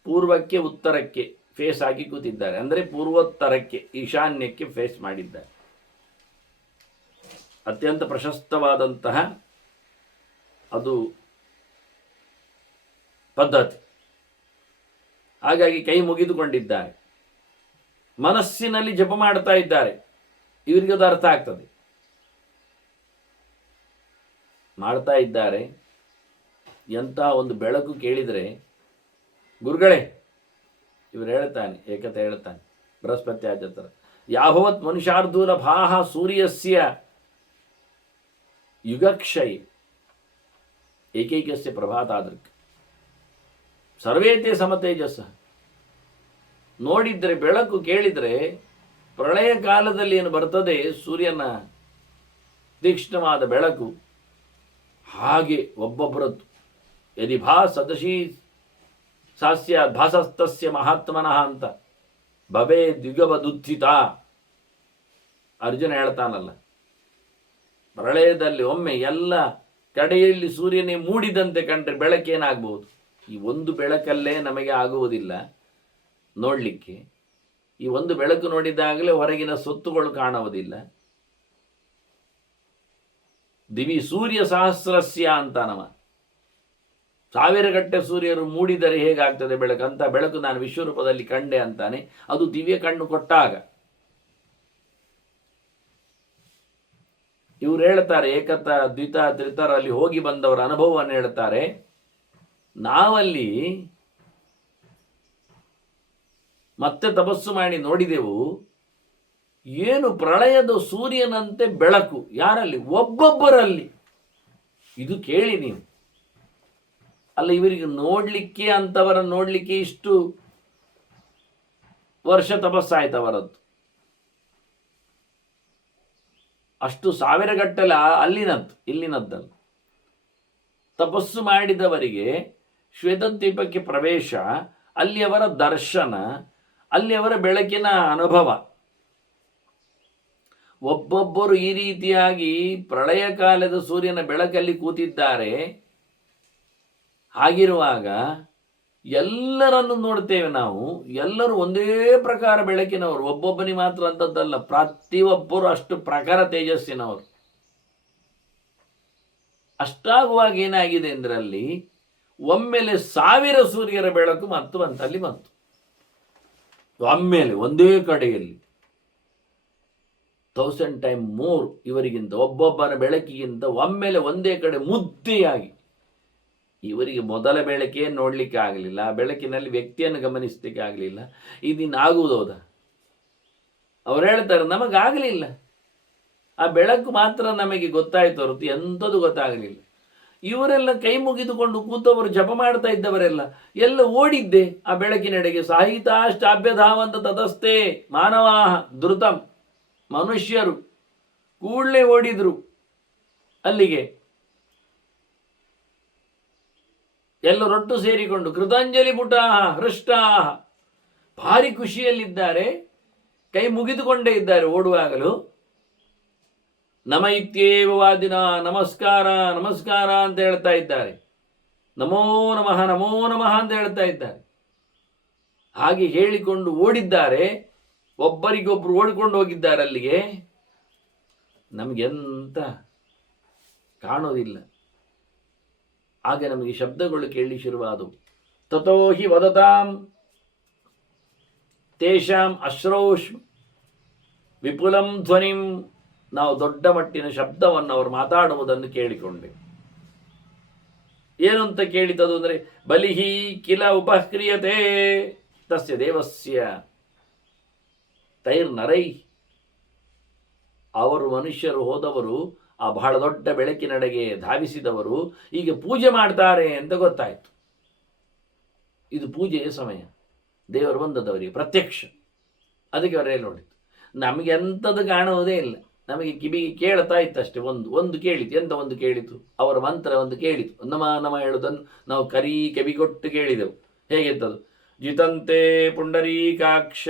ಪೂರ್ವಕ್ಕೆ ಉತ್ತರಕ್ಕೆ ಫೇಸ್ ಆಗಿ ಕೂತಿದ್ದಾರೆ, ಅಂದರೆ ಪೂರ್ವೋತ್ತರಕ್ಕೆ ಈಶಾನ್ಯಕ್ಕೆ ಫೇಸ್ ಮಾಡಿದ್ದಾರೆ. ಅತ್ಯಂತ ಪ್ರಶಸ್ತವಾದಂತಹ ಅದು ಪದ್ಧತಿ. ಹಾಗಾಗಿ ಕೈ ಮುಗಿದುಕೊಂಡಿದ್ದಾರೆ, ಮನಸ್ಸಿನಲ್ಲಿ ಜಪ ಮಾಡ್ತಾ ಇದ್ದಾರೆ. ಇವರಿಗೆ ಅದು ಅರ್ಥ ಆಗ್ತದೆ, ಮಾಡ್ತಾ ಇದ್ದಾರೆ. ಎಂಥ ಒಂದು ಬೆಳಕು ಕೇಳಿದರೆ, ಗುರುಗಳೇ ಇವರು ಹೇಳ್ತಾನೆ, ಏಕತೆ ಹೇಳ್ತಾನೆ ಬೃಹಸ್ಪತಿ ಆಚತ್ರ, ಯಾಭವತ್ ಮನುಷ್ಯಾರ್ಧೂಲ ಭಾಹ ಸೂರ್ಯಸ್ಯ ಯುಗಕ್ಷಯ ಏಕೈಕಸ್ಯ ಪ್ರಭಾತಾದೃಕ್ ಸರ್ವೇತೆ ಸಮತೇಜಸ್ಸ. ನೋಡಿದರೆ ಬೆಳಕು ಕೇಳಿದರೆ ಪ್ರಳಯ ಕಾಲದಲ್ಲಿ ಏನು ಬರ್ತದೆ ಸೂರ್ಯನ ತೀಕ್ಷ್ಣವಾದ ಬೆಳಕು, ಹಾಗೆ ಒಬ್ಬೊಬ್ಬರದ್ದು. ಯದಿ ಭಾ ಸದಶಿ ಸಾಸ್ಯ ಭಾಸಸ್ತಸ್ಯ ಮಹಾತ್ಮನಃ ಅಂತ ಭವೇ ದ್ವಿಗವದುತ್ಥಿತ ಅರ್ಜುನ ಹೇಳ್ತಾನಲ್ಲ. ಪ್ರಳಯದಲ್ಲಿ ಒಮ್ಮೆ ಎಲ್ಲ ಕಡೆಯಲ್ಲಿ ಸೂರ್ಯನೇ ಮೂಡಿದಂತೆ ಕಂಡ್ರೆ ಬೆಳಕೇನಾಗಬಹುದು? ಈ ಒಂದು ಬೆಳಕಲ್ಲೇ ನಮಗೆ ಆಗುವುದಿಲ್ಲ ನೋಡಲಿಕ್ಕೆ. ಈ ಒಂದು ಬೆಳಕು ನೋಡಿದಾಗಲೇ ಹೊರಗಿನ ಸೊತ್ತುಗಳು ಕಾಣುವುದಿಲ್ಲ. ದಿವಿ ಸೂರ್ಯ ಸಹಸ್ರಸ್ಯ ಅಂತ ನಮ 1000 ಗಟ್ಟೆ ಸೂರ್ಯರು ಮೂಡಿದರೆ ಹೇಗಾಗ್ತದೆ ಬೆಳಕು, ಅಂತ ಬೆಳಕು ನಾನು ವಿಶ್ವರೂಪದಲ್ಲಿ ಕಂಡೆ ಅಂತಾನೆ. ಅದು ದಿವ್ಯ ಕಣ್ಣು ಕೊಟ್ಟಾಗ. ಇವರು ಹೇಳ್ತಾರೆ, ಏಕತ ದ್ವಿತ ತ್ರಿತರಲ್ಲಿ ಹೋಗಿ ಬಂದವರ ಅನುಭವವನ್ನು ಹೇಳ್ತಾರೆ. ನಾವಲ್ಲಿ ಮತ್ತೆ ತಪಸ್ಸು ಮಾಡಿ ನೋಡಿದೆವು, ಏನು ಪ್ರಳಯದ ಸೂರ್ಯನಂತೆ ಬೆಳಕು. ಯಾರಲ್ಲಿ? ಒಬ್ಬೊಬ್ಬರಲ್ಲಿ. ಇದು ಕೇಳಿ ನೀವು. ಅಲ್ಲ, ಇವರಿಗೆ ನೋಡಲಿಕ್ಕೆ, ಅಂತವರ ನೋಡಲಿಕ್ಕೆ ಇಷ್ಟು ವರ್ಷ ತಪಸ್ಸಾಯ್ತು ಅವರದ್ದು. ಅಷ್ಟು 1000 ಗಟ್ಟಲೆ ಅಲ್ಲಿನದ್ದು, ಇಲ್ಲಿನದ್ದಲ್ಲ. ತಪಸ್ಸು ಮಾಡಿದವರಿಗೆ ಶ್ವೇತದ್ವೀಪಕ್ಕೆ ಪ್ರವೇಶ, ಅಲ್ಲಿಯವರ ದರ್ಶನ, ಅಲ್ಲಿಯವರ ಬೆಳಕಿನ ಅನುಭವ. ಒಬ್ಬೊಬ್ಬರು ಈ ರೀತಿಯಾಗಿ ಪ್ರಳಯ ಕಾಲದ ಸೂರ್ಯನ ಬೆಳಕಲ್ಲಿ ಕೂತಿದ್ದಾರೆ. ಹಾಗಿರುವಾಗ ಎಲ್ಲರನ್ನು ನೋಡ್ತೇವೆ ನಾವು, ಎಲ್ಲರೂ ಒಂದೇ ಪ್ರಕಾರ ಬೆಳಕಿನವರು. ಒಬ್ಬೊಬ್ಬನಿಗೆ ಮಾತ್ರ ಅಂತದ್ದಲ್ಲ, ಪ್ರತಿಯೊಬ್ಬರು ಅಷ್ಟು ಪ್ರಖರ ತೇಜಸ್ಸಿನವರು. ಅಷ್ಟಾಗುವಾಗ ಏನಾಗಿದೆ ಅಂದ್ರಲ್ಲಿ, ಒಮ್ಮೆಲೆ 1000 ಸೂರ್ಯರ ಬೆಳಕು ಮತ್ತು ಅಂತಲ್ಲಿ ಬಂತು. ಒಮ್ಮೆಲೆ ಒಂದೇ ಕಡೆಯಲ್ಲಿ 1000 ಟೈಮ್ ಮೋರ್ ಇವರಿಗಿಂತ, ಒಬ್ಬೊಬ್ಬರ ಬೆಳಕಿಗಿಂತ ಒಮ್ಮೆಲೆ ಒಂದೇ ಕಡೆ ಮುದ್ದೆಯಾಗಿ. ಇವರಿಗೆ ಮೊದಲ ಬೆಳಕೇ ನೋಡ್ಲಿಕ್ಕೆ ಆಗಲಿಲ್ಲ, ಆ ಬೆಳಕಿನಲ್ಲಿ ವ್ಯಕ್ತಿಯನ್ನು ಗಮನಿಸಲಿಕ್ಕೆ ಆಗಲಿಲ್ಲ. ಇದಿನ್ನಾಗುವುದೌದ? ಅವ್ರು ಹೇಳ್ತಾರೆ, ನಮಗಾಗಲಿಲ್ಲ. ಆ ಬೆಳಕು ಮಾತ್ರ ನಮಗೆ ಗೊತ್ತಾಯ್ತು ಹೊರತು ಎಂಥದ್ದು ಗೊತ್ತಾಗಲಿಲ್ಲ. ಇವರೆಲ್ಲ ಕೈ ಮುಗಿದುಕೊಂಡು ಕೂತವರು, ಜಪ ಮಾಡ್ತಾ ಇದ್ದವರೆಲ್ಲ ಎಲ್ಲ ಓಡಿದ್ದೆ ಆ ಬೆಳಕಿನೆಡೆಗೆ. ಸಾಹಿತಾಷ್ಟಾಭ್ಯಧಾವಂತ ತದಸ್ತೆ ಮಾನವಾಹ ಧೃತಂ. ಮನುಷ್ಯರು ಕೂಡಲೇ ಓಡಿದ್ರು ಅಲ್ಲಿಗೆ. ಎಲ್ಲರೊಟ್ಟು ಸೇರಿಕೊಂಡು ಕೃತಾಂಜಲಿ ಪುಟಾಹ ಹೃಷ್ಟಾಹ, ಭಾರಿ ಖುಷಿಯಲ್ಲಿದ್ದಾರೆ, ಕೈ ಮುಗಿದುಕೊಂಡೇ ಇದ್ದಾರೆ ಓಡುವಾಗಲೂ. ನಮ ಇತ್ಯೇವ ವಾದಿನ, ನಮಸ್ಕಾರ ನಮಸ್ಕಾರ ಅಂತ ಹೇಳ್ತಾ ಇದ್ದಾರೆ. ನಮೋ ನಮಃ ನಮೋ ನಮಃ ಅಂತ ಹೇಳ್ತಾ ಇದ್ದಾರೆ. ಹಾಗೆ ಹೇಳಿಕೊಂಡು ಓಡಿದ್ದಾರೆ. ಒಬ್ಬರಿಗೊಬ್ಬರು ಓಡಿಕೊಂಡು ಹೋಗಿದ್ದಾರೆ ಅಲ್ಲಿಗೆ, ನಮಗೆಂತ ಕಾಣೋದಿಲ್ಲ. ಆಗ ನಮಗೆ ಶಬ್ದಗಳು ಕೇಳಿ ಶುರುವಾದವು. ತಥೋ ಹಿ ವದತಾಂ ತೇಷಾಂ ಅಶ್ರೌಷ್ಮ ವಿಪುಲಂ ಧ್ವನಿಂ. ನಾವು ದೊಡ್ಡ ಮಟ್ಟಿನ ಶಬ್ದವನ್ನು ಅವರು ಮಾತಾಡುವುದನ್ನು ಕೇಳಿಕೊಂಡೆ. ಏನು ಅಂತ ಕೇಳಿತದು ಅಂದರೆ, ಬಲಿಹಿ ಕಿಲ ಉಪಕ್ರಿಯತೆ ತಸ್ಯ ದೇವಸ್ಯ ತೈರ್ನರೈ. ಅವರು ಮನುಷ್ಯರು ಹೋದವರು, ಆ ಬಹಳ ದೊಡ್ಡ ಬೆಳಕಿನಡೆಗೆ ಧಾವಿಸಿದವರು ಈಗ ಪೂಜೆ ಮಾಡ್ತಾರೆ ಅಂತ ಗೊತ್ತಾಯಿತು. ಇದು ಪೂಜೆಯ ಸಮಯ, ದೇವರು ಬಂದದವರಿಗೆ ಪ್ರತ್ಯಕ್ಷ. ಅದಕ್ಕೆ ಅವರೆಲ್ಲ ನೋಡಿತು. ನಮಗೆ ಎಂಥದ್ದು ಕಾಣುವುದೇ ಇಲ್ಲ, ನಮಗೆ ಕಿವಿಗೆ ಕೇಳ್ತಾ ಇತ್ತಷ್ಟೇ. ಒಂದು ಕೇಳಿತು. ಎಂತ ಒಂದು ಕೇಳಿತು? ಅವರ ಮಂತ್ರ ಒಂದು ಕೇಳಿತು. ನಮ ಹೇಳುವುದನ್ನು ನಾವು ಕಿವಿಗೊಟ್ಟು ಕೇಳಿದೆವು. ಹೇಗಿತ್ತದು? ಜಿತಂತೆ ಪುಂಡರೀಕಾಕ್ಷ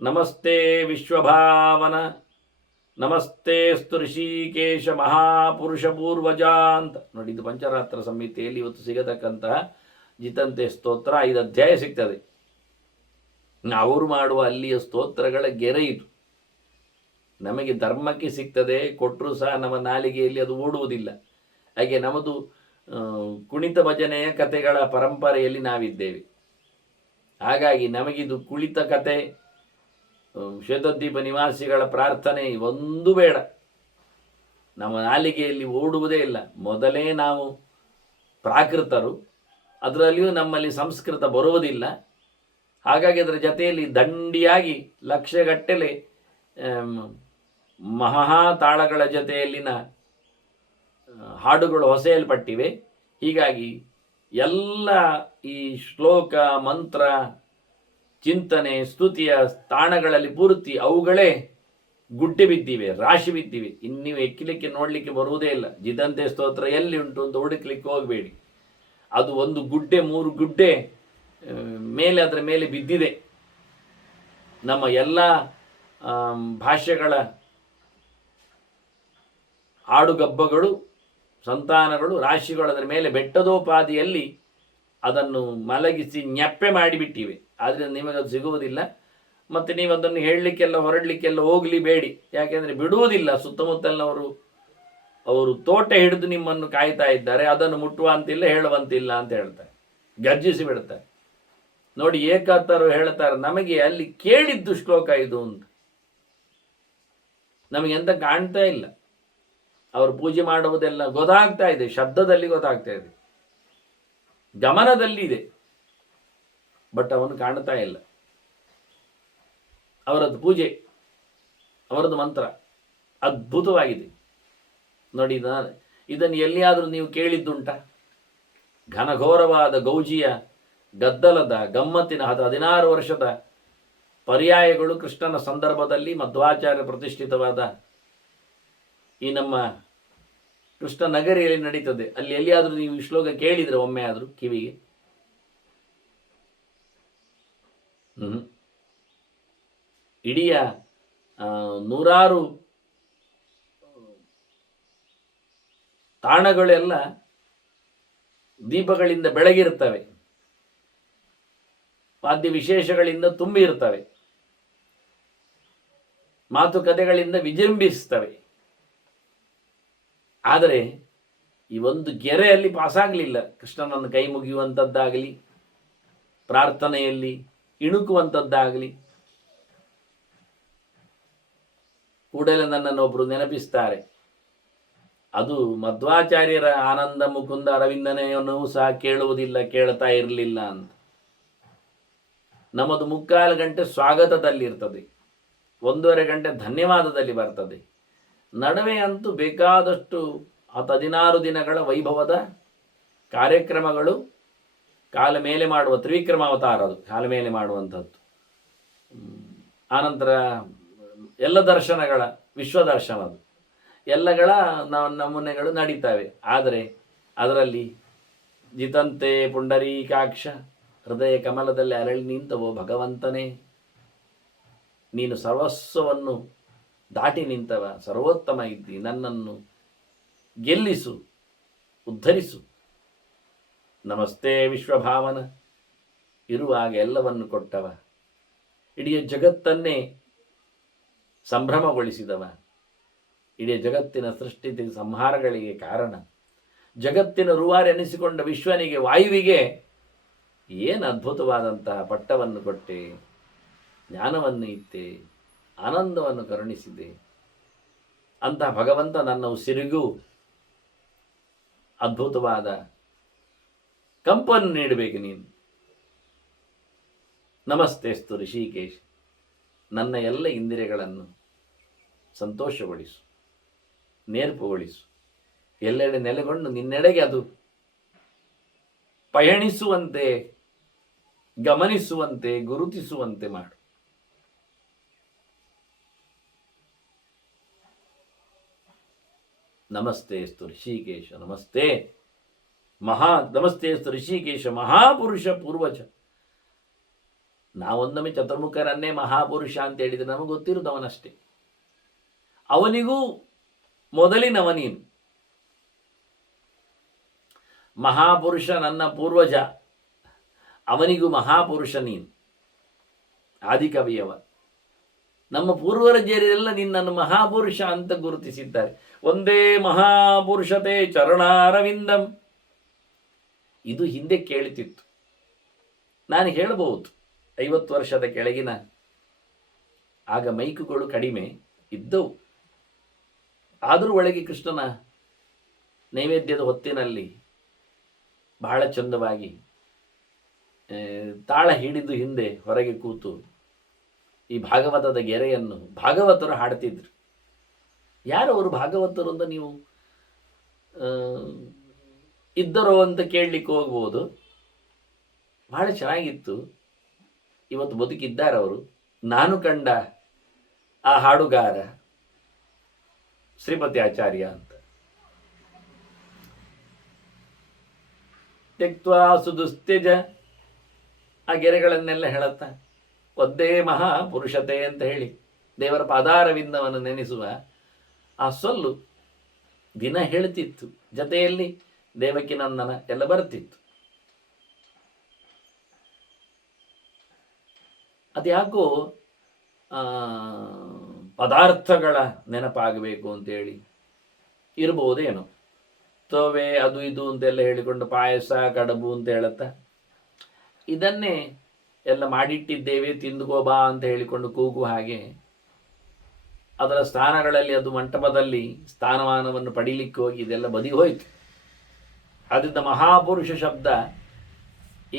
ನಮಸ್ತೆ ವಿಶ್ವಭಾವನ ನಮಸ್ತೆ ಸ್ತು ಋಷಿಕೇಶ ಮಹಾಪುರುಷ ಪೂರ್ವಜ ಅಂತ ನೋಡಿ. ಇದು ಪಂಚರಾತ್ರ ಸಂಹಿತೆಯಲ್ಲಿ ಇವತ್ತು ಸಿಗತಕ್ಕಂತಹ ಜಿತಂತೆ ಸ್ತೋತ್ರ 5 ಅಧ್ಯಾಯ ಸಿಗ್ತದೆ. ಅವರು ಮಾಡುವ ಅಲ್ಲಿಯ ಸ್ತೋತ್ರಗಳ ಗೆರೆ ಇದು. ನಮಗೆ ಧರ್ಮಕ್ಕೆ ಸಿಗ್ತದೆ, ಕೊಟ್ಟರೂ ಸಹ ನಮ್ಮ ನಾಲಿಗೆಯಲ್ಲಿ ಅದು ಓಡುವುದಿಲ್ಲ. ಹಾಗೆ ನಮ್ಮದು ಕುಣಿತ ಭಜನೆಯ ಕಥೆಗಳ ಪರಂಪರೆಯಲ್ಲಿ ನಾವಿದ್ದೇವೆ. ಹಾಗಾಗಿ ನಮಗಿದು ಕುಳಿತ ಕತೆ, ಶ್ವೇತದ್ವೀಪ ನಿವಾಸಿಗಳ ಪ್ರಾರ್ಥನೆ ಒಂದು ಬೇಡ, ನಮ್ಮ ನಾಲಿಗೆಯಲ್ಲಿ ಓಡುವುದೇ ಇಲ್ಲ. ಮೊದಲೇ ನಾವು ಪ್ರಾಕೃತರು, ಅದರಲ್ಲಿಯೂ ನಮ್ಮಲ್ಲಿ ಸಂಸ್ಕೃತ ಬರುವುದಿಲ್ಲ. ಹಾಗಾಗಿ ಅದರ ಜೊತೆಯಲ್ಲಿ ದಂಡಿಯಾಗಿ ಲಕ್ಷಗಟ್ಟಲೆ ಮಹಾತಾಳಗಳ ಜೊತೆಯಲ್ಲಿನ ಹಾಡುಗಳು ಹೊಸೆಯಲ್ಪಟ್ಟಿವೆ. ಹೀಗಾಗಿ ಎಲ್ಲ ಈ ಶ್ಲೋಕ, ಮಂತ್ರ, ಚಿಂತನೆ, ಸ್ತುತಿಯ ತಾಣಗಳಲ್ಲಿ ಪೂರ್ತಿ ಅವುಗಳೇ ಗುಡ್ಡೆ ಬಿದ್ದಿವೆ, ರಾಶಿ ಬಿದ್ದಿವೆ. ಇನ್ನೀವು ಎಕ್ಕಲಿಕ್ಕೆ ನೋಡಲಿಕ್ಕೆ ಬರುವುದೇ ಇಲ್ಲ. ಜಿದಂತೆ ಸ್ತೋತ್ರ ಎಲ್ಲಿ ಉಂಟು ಅಂತ ಹುಡುಕ್ಲಿಕ್ಕೆ ಹೋಗಬೇಡಿ. ಅದು ಒಂದು ಗುಡ್ಡೆ, 3 ಗುಡ್ಡೆ ಮೇಲೆ ಅದರ ಮೇಲೆ ಬಿದ್ದಿದೆ. ನಮ್ಮ ಎಲ್ಲ ಭಾಷೆಗಳ ಹಾಡುಗಬ್ಬಗಳು, ಸಂತಾನಗಳು, ರಾಶಿಗಳು ಅದರ ಮೇಲೆ ಬೆಟ್ಟದೋಪಾದಿಯಲ್ಲಿ ಅದನ್ನು ಮಲಗಿಸಿ ನೆಪ್ಪೆ ಮಾಡಿಬಿಟ್ಟಿವೆ. ಆದರೆ ನಿಮಗದು ಸಿಗುವುದಿಲ್ಲ. ಮತ್ತು ನೀವು ಅದನ್ನು ಹೇಳಲಿಕ್ಕೆಲ್ಲ ಹೊರಡಲಿಕ್ಕೆಲ್ಲ ಹೋಗಲಿ ಬೇಡಿ. ಯಾಕೆಂದರೆ ಬಿಡುವುದಿಲ್ಲ. ಸುತ್ತಮುತ್ತಲಿನವರು ಅವರು ತೋಟ ಹಿಡಿದು ನಿಮ್ಮನ್ನು ಕಾಯ್ತಾ ಇದ್ದಾರೆ. ಅದನ್ನು ಮುಟ್ಟುವಂತಿಲ್ಲ, ಹೇಳುವಂತಿಲ್ಲ ಅಂತ ಹೇಳ್ತಾರೆ, ಗರ್ಜಿಸಿ ಬಿಡ್ತಾರೆ. ನೋಡಿ, ಏಕಾತರು ಹೇಳ್ತಾರೆ, ನಮಗೆ ಅಲ್ಲಿ ಕೇಳಿದ್ದು ಶ್ಲೋಕ ಇದು ಅಂತ. ನಮಗೆಂತ ಕಾಣ್ತಾ ಇಲ್ಲ. ಅವರು ಪೂಜೆ ಮಾಡುವುದೆಲ್ಲ ಗೊತ್ತಾಗ್ತಾ ಇದೆ, ಶಬ್ದದಲ್ಲಿ ಗೊತ್ತಾಗ್ತಾ ಇದೆ, ಗಮನದಲ್ಲಿ ಇದೆ, ಬಟ್ ಅವನು ಕಾಣ್ತಾ ಇಲ್ಲ. ಅವರದ್ದು ಪೂಜೆ, ಅವರದ್ದು ಮಂತ್ರ ಅದ್ಭುತವಾಗಿದೆ. ನೋಡಿ, ಇದನ್ನು ಎಲ್ಲಿಯಾದರೂ ನೀವು ಕೇಳಿದ್ದುಂಟ? ಘನಘೋರವಾದ ಗೌಜಿಯ ಗದ್ದಲದ ಗಮ್ಮತ್ತಿನ 16 ವರ್ಷದ ಪರ್ಯಾಯಗಳು ಕೃಷ್ಣನ ಸಂದರ್ಭದಲ್ಲಿ ಮಧ್ವಾಚಾರ್ಯ ಪ್ರತಿಷ್ಠಿತವಾದ ಈ ನಮ್ಮ ಕೃಷ್ಣ ನಗರಿಯಲ್ಲಿ ನಡೀತದೆ. ಅಲ್ಲಿ ಎಲ್ಲಿಯಾದರೂ ನೀವು ಈ ಶ್ಲೋಕ ಕೇಳಿದರೆ ಒಮ್ಮೆ ಆದರೂ ಕಿವಿಗೆ? ಇಡೀ 100 ತಾಣಗಳೆಲ್ಲ ದೀಪಗಳಿಂದ ಬೆಳಗಿರುತ್ತವೆ, ವಾದ್ಯ ವಿಶೇಷಗಳಿಂದ ತುಂಬಿ ಇರ್ತವೆ, ಮಾತುಕತೆಗಳಿಂದ ವಿಜೃಂಭಿಸ್ತವೆ. ಆದರೆ ಈ ಒಂದು ಗೆರೆಯಲ್ಲಿ ಪಾಸಾಗಲಿಲ್ಲ. ಕೃಷ್ಣನನ್ನು ಕೈ ಮುಗಿಯುವಂಥದ್ದಾಗಲಿ, ಪ್ರಾರ್ಥನೆಯಲ್ಲಿ ಇಣುಕುವಂಥದ್ದಾಗಲಿ. ಕೂಡಲೇ ನನ್ನನ್ನು ಒಬ್ಬರು ನೆನಪಿಸ್ತಾರೆ, ಅದು ಮಧ್ವಾಚಾರ್ಯರ ಆನಂದ ಮುಕುಂದ ಅರವಿಂದನೆಯನ್ನು ಸಹ ಕೇಳುವುದಿಲ್ಲ, ಕೇಳ್ತಾ ಇರಲಿಲ್ಲ ಅಂತ. ನಮ್ಮದು 3/4 ಗಂಟೆ ಸ್ವಾಗತದಲ್ಲಿರ್ತದೆ, 1.5 ಗಂಟೆ ಧನ್ಯವಾದದಲ್ಲಿ ಬರ್ತದೆ. ನಡುವೆ ಅಂತೂ ಬೇಕಾದಷ್ಟು 16 ದಿನಗಳ ವೈಭವದ ಕಾರ್ಯಕ್ರಮಗಳು, ಕಾಲ ಮೇಲೆ ಮಾಡುವ ತ್ರಿವಿಕ್ರಮ ಅವತಾರ, ಅದು ಕಾಲ ಮೇಲೆ ಮಾಡುವಂಥದ್ದು. ಆನಂತರ ಎಲ್ಲ ದರ್ಶನಗಳ ವಿಶ್ವ ದರ್ಶನದು ಎಲ್ಲಗಳ ನಮೂನೆಗಳು ನಡೀತವೆ. ಆದರೆ ಅದರಲ್ಲಿ ಜಿತಂತೆ ಪುಂಡರೀಕಾಕ್ಷ ಹೃದಯ ಕಮಲದಲ್ಲಿ ಅರಳಿ ನಿಂತವೋ ಭಗವಂತನೇ, ನೀನು ಸರ್ವಸ್ವವನ್ನು ದಾಟಿ ನಿಂತವ, ಸರ್ವೋತ್ತಮ ಇದ್ದಿ, ನನ್ನನ್ನು ಗೆಲ್ಲಿಸು, ಉದ್ಧರಿಸು. ನಮಸ್ತೆ ವಿಶ್ವಭಾವನ, ಇರುವಾಗ ಎಲ್ಲವನ್ನು ಕೊಟ್ಟವ, ಇಡೀ ಜಗತ್ತನ್ನೇ ಸಂಭ್ರಮಗೊಳಿಸಿದವ, ಇಡೀ ಜಗತ್ತಿನ ಸೃಷ್ಟಿ ಸಂಹಾರಗಳಿಗೆ ಕಾರಣ, ಜಗತ್ತಿನ ರೂವಾರಿ ಎನಿಸಿಕೊಂಡ ವಿಶ್ವನಿಗೆ ವಾಯುವಿಗೆ ಏನು ಅದ್ಭುತವಾದಂತಹ ಪಟ್ಟವನ್ನು ಕೊಟ್ಟೆ, ಜ್ಞಾನವನ್ನು ಇತ್ತೆ, ಆನಂದವನ್ನು ಕರುಣಿಸಿದೆ. ಅಂತಹ ಭಗವಂತ ನನ್ನ ಉಸಿರಿಗೂ ಅದ್ಭುತವಾದ ಕಂಪನ್ನು ನೀಡಬೇಕು ನೀನು. ನಮಸ್ತೆಸ್ತು ಋಷಿಕೇಶ್, ನನ್ನ ಎಲ್ಲ ಇಂದ್ರಿಯಗಳನ್ನು ಸಂತೋಷಗೊಳಿಸು, ನೇರ್ಪುಗೊಳಿಸು, ಎಲ್ಲೆಡೆ ನೆಲೆಗೊಂಡು ನಿನ್ನೆಡೆಗೆ ಅದು ಪಯಣಿಸುವಂತೆ, ಗಮನಿಸುವಂತೆ, ಗುರುತಿಸುವಂತೆ ಮಾಡು. ನಮಸ್ತೆಸ್ತು ಋಷಿಕೇಶ, ನಮಸ್ತೆ ನಮಸ್ತೆಸ್ತು ಋಷಿಕೇಶ ಮಹಾಪುರುಷ ಪೂರ್ವಜ. ನಾವೊಂದೊಮ್ಮೆ ಚತುರ್ಮುಖರನ್ನೇ ಮಹಾಪುರುಷ ಅಂತ ಹೇಳಿದ್ರೆ ನಮಗೆ ಗೊತ್ತಿರುವುದು ಅವನಷ್ಟೇ. ಅವನಿಗೂ ಮೊದಲಿನವ ನೀನು. ಮಹಾಪುರುಷ ನನ್ನ ಪೂರ್ವಜ, ಅವನಿಗೂ ಮಹಾಪುರುಷ ನೀನು, ಆದಿಕವಿಯವ. ನಮ್ಮ ಪೂರ್ವಜರೆಲ್ಲ ನಿನ್ನನ್ನು ಮಹಾಪುರುಷ ಅಂತ ಗುರುತಿಸಿದ್ದಾರೆ. ಒಂದೇ ಮಹಾಪುರುಷತೆ ಚರಣಾರವಿಂದಂ. ಇದು ಹಿಂದೆ ಕೇಳುತ್ತಿತ್ತು. ನಾನು ಹೇಳಬಹುದು 50 ವರ್ಷದ ಕೆಳಗಿನ, ಆಗ ಮೈಕುಗಳು ಕಡಿಮೆ ಇದ್ದವು. ಆದರೂ ಒಳಗೆ ಕೃಷ್ಣನ ನೈವೇದ್ಯದ ಹೊತ್ತಿನಲ್ಲಿ ಬಹಳ ಚಂದವಾಗಿ ತಾಳ ಹಿಡಿದು ಹಿಂದೆ ಹೊರಗೆ ಕೂತು ಈ ಭಾಗವತದ ಗೆರೆಯನ್ನು ಭಾಗವತರು ಹಾಡ್ತಿದ್ರು. ಯಾರವರು ಭಾಗವತರು ಅಂತ ನೀವು ಇದ್ದರೋ ಅಂತ ಕೇಳಲಿಕ್ಕೆ ಹೋಗ್ಬೋದು. ಬಹಳ ಚೆನ್ನಾಗಿತ್ತು. ಇವತ್ತು ಬದುಕಿದ್ದಾರೆ ಅವರು. ನಾನು ಕಂಡ ಆ ಹಾಡುಗಾರ ಶ್ರೀಪತಿ ಆಚಾರ್ಯ ಅಂತ. ತೆಕ್ತ್ವಾ ಸುದುಸ್ತ್ಯಜ, ಆ ಗೆರೆಗಳನ್ನೆಲ್ಲ ಹೇಳುತ್ತಾ ಒದ್ದೇ ಮಹಾಪುರುಷತೆ ಅಂತ ಹೇಳಿ ದೇವರ ಪಾದಾರವಿಂದವನ್ನು ನೆನೆಸುವ ಆ ಸೊಲ್ಲು ದಿನ ಹೇಳ್ತಿತ್ತು. ಜೊತೆಯಲ್ಲಿ ದೇವಕಿ ನಂದನ ಎಲ್ಲ ಬರ್ತಿತ್ತು. ಅದ್ಯಾಕೋ ಪದಾರ್ಥಗಳ ನೆನಪಾಗಬೇಕು ಅಂತೇಳಿ ಇರ್ಬೋದೇನೋ. ತವೆ ಅದು ಇದು ಅಂತೆಲ್ಲ ಹೇಳಿಕೊಂಡು ಪಾಯಸ ಕಡಬು ಅಂತ ಹೇಳುತ್ತಾ ಇದನ್ನೇ ಎಲ್ಲ ಮಾಡಿಟ್ಟಿದ್ದೇವೆ ತಿಂದುಕೋಬಾ ಅಂತ ಹೇಳಿಕೊಂಡು ಕೂಗು ಹಾಗೆ ಅದರ ಸ್ಥಾನಗಳಲ್ಲಿ ಅದು ಮಂಟಪದಲ್ಲಿ ಸ್ಥಾನಮಾನವನ್ನು ಪಡೀಲಿಕ್ಕೆ ಹೋಗಿ ಇದೆಲ್ಲ ಬದಿ ಹೋಯಿತು. ಅದರಿಂದ ಮಹಾಪುರುಷ ಶಬ್ದ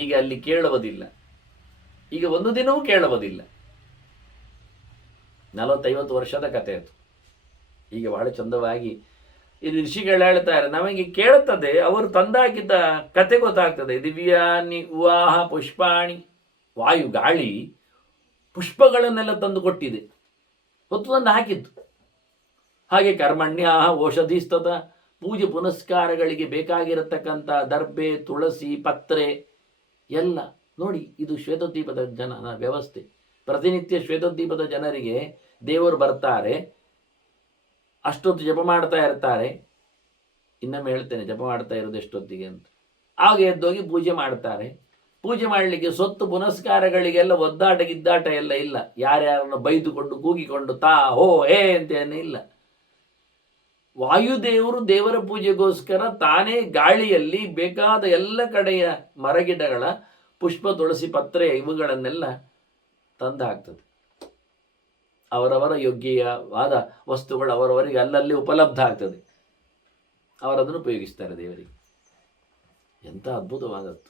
ಈಗ ಅಲ್ಲಿ ಕೇಳುವುದಿಲ್ಲ. ಈಗ ಒಂದು ದಿನವೂ ಕೇಳುವುದಿಲ್ಲ. 40-50 ವರ್ಷದ ಕಥೆ ಅದು. ಈಗ ಬಹಳ ಚಂದವಾಗಿ ಇದು ಋಷಿಗಳು ಹೇಳ್ತಾರೆ, ನಮಗೆ ಕೇಳುತ್ತದೆ, ಅವರು ತಂದಾಕಿದ್ದ ಕತೆ ಗೊತ್ತಾಗ್ತದೆ. ದಿವ್ಯಾನಿ ಉವಾಹ ಪುಷ್ಪಾಣಿ, ವಾಯು ಗಾಳಿ ಪುಷ್ಪಗಳನ್ನೆಲ್ಲ ತಂದು ಕೊಟ್ಟಿದೆ, ಹೊತ್ತು ತಂದು ಹಾಕಿದ್ದು. ಹಾಗೆ ಕರ್ಮಣ್ಯ ಔಷಧಿಸ್ತದ, ಪೂಜೆ ಪುನಸ್ಕಾರಗಳಿಗೆ ಬೇಕಾಗಿರತಕ್ಕಂಥ ದರ್ಬೆ, ತುಳಸಿ, ಪತ್ರೆ ಎಲ್ಲ ನೋಡಿ. ಇದು ಶ್ವೇತದ್ವೀಪದ ಜನನ ವ್ಯವಸ್ಥೆ. ಪ್ರತಿನಿತ್ಯ ಶ್ವೇತದ್ವೀಪದ ಜನರಿಗೆ ದೇವರು ಬರ್ತಾರೆ, ಅಷ್ಟೊತ್ತು ಜಪ ಮಾಡ್ತಾ ಇರ್ತಾರೆ. ಇನ್ನೊಮ್ಮೆ ಹೇಳ್ತೇನೆ ಜಪ ಮಾಡ್ತಾ ಇರೋದು ಎಷ್ಟೊತ್ತಿಗೆ ಅಂತ. ಆಗ ಎದ್ದೋಗಿ ಪೂಜೆ ಮಾಡ್ತಾರೆ. ಪೂಜೆ ಮಾಡಲಿಕ್ಕೆ ಸೊತ್ತು ಪುನಸ್ಕಾರಗಳಿಗೆಲ್ಲ ಒದ್ದಾಟ ಗಿದ್ದಾಟ ಎಲ್ಲ ಇಲ್ಲ. ಯಾರ್ಯಾರನ್ನು ಬೈದುಕೊಂಡು ಕೂಗಿಕೊಂಡು ತಾ ಹೋ ಹೇ ಅಂತೇನೇ ಇಲ್ಲ. ವಾಯುದೇವರು ದೇವರ ಪೂಜೆಗೋಸ್ಕರ ತಾನೇ ಗಾಳಿಯಲ್ಲಿ ಬೇಕಾದ ಎಲ್ಲ ಕಡೆಯ ಮರಗಿಡಗಳ ಪುಷ್ಪ, ತುಳಸಿ, ಪತ್ರೆ ಇವುಗಳನ್ನೆಲ್ಲ ತಂದು ಹಾಕ್ತದೆ. ಅವರವರ ಯೋಗ್ಯವಾದ ವಸ್ತುಗಳು ಅವರವರಿಗೆ ಅಲ್ಲಲ್ಲಿ ಉಪಲಬ್ಧ ಆಗ್ತದೆ. ಅವರದನ್ನು ಉಪಯೋಗಿಸ್ತಾರೆ ದೇವರಿಗೆ. ಎಂಥ ಅದ್ಭುತವಾದದ್ದು.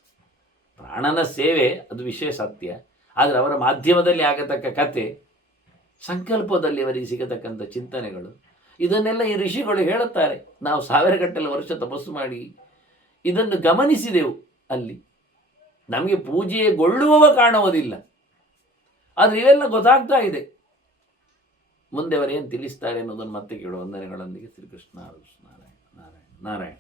ಪ್ರಾಣನ ಸೇವೆ ಅದು ವಿಷಯ ಸತ್ಯ. ಆದರೆ ಅವರ ಮಾಧ್ಯಮದಲ್ಲಿ ಆಗತಕ್ಕ ಕತೆ, ಸಂಕಲ್ಪದಲ್ಲಿ ಅವರಿಗೆ ಸಿಗತಕ್ಕಂಥ ಚಿಂತನೆಗಳು, ಇದನ್ನೆಲ್ಲ ಈ ಋಷಿಗಳು ಹೇಳುತ್ತಾರೆ. ನಾವು 1000 ವರ್ಷ ತಪಸ್ಸು ಮಾಡಿ ಇದನ್ನು ಗಮನಿಸಿದೆವು. ಅಲ್ಲಿ ನಮಗೆ ಪೂಜೆಗೊಳ್ಳುವವ ಕಾಣುವುದಿಲ್ಲ, ಆದರೆ ಇವೆಲ್ಲ ಗೊತ್ತಾಗ್ತಾ ಇದೆ. ಮುಂದೆ ಅವರೇನು ತಿಳಿಸ್ತಾರೆ ಅನ್ನೋದನ್ನು ಮತ್ತೆ ಕೇಳುವ ವಂದನೆಗಳೊಂದಿಗೆ ಶ್ರೀಕೃಷ್ಣ ನಾರಾಯಣ ನಾರಾಯಣ ನಾರಾಯಣ.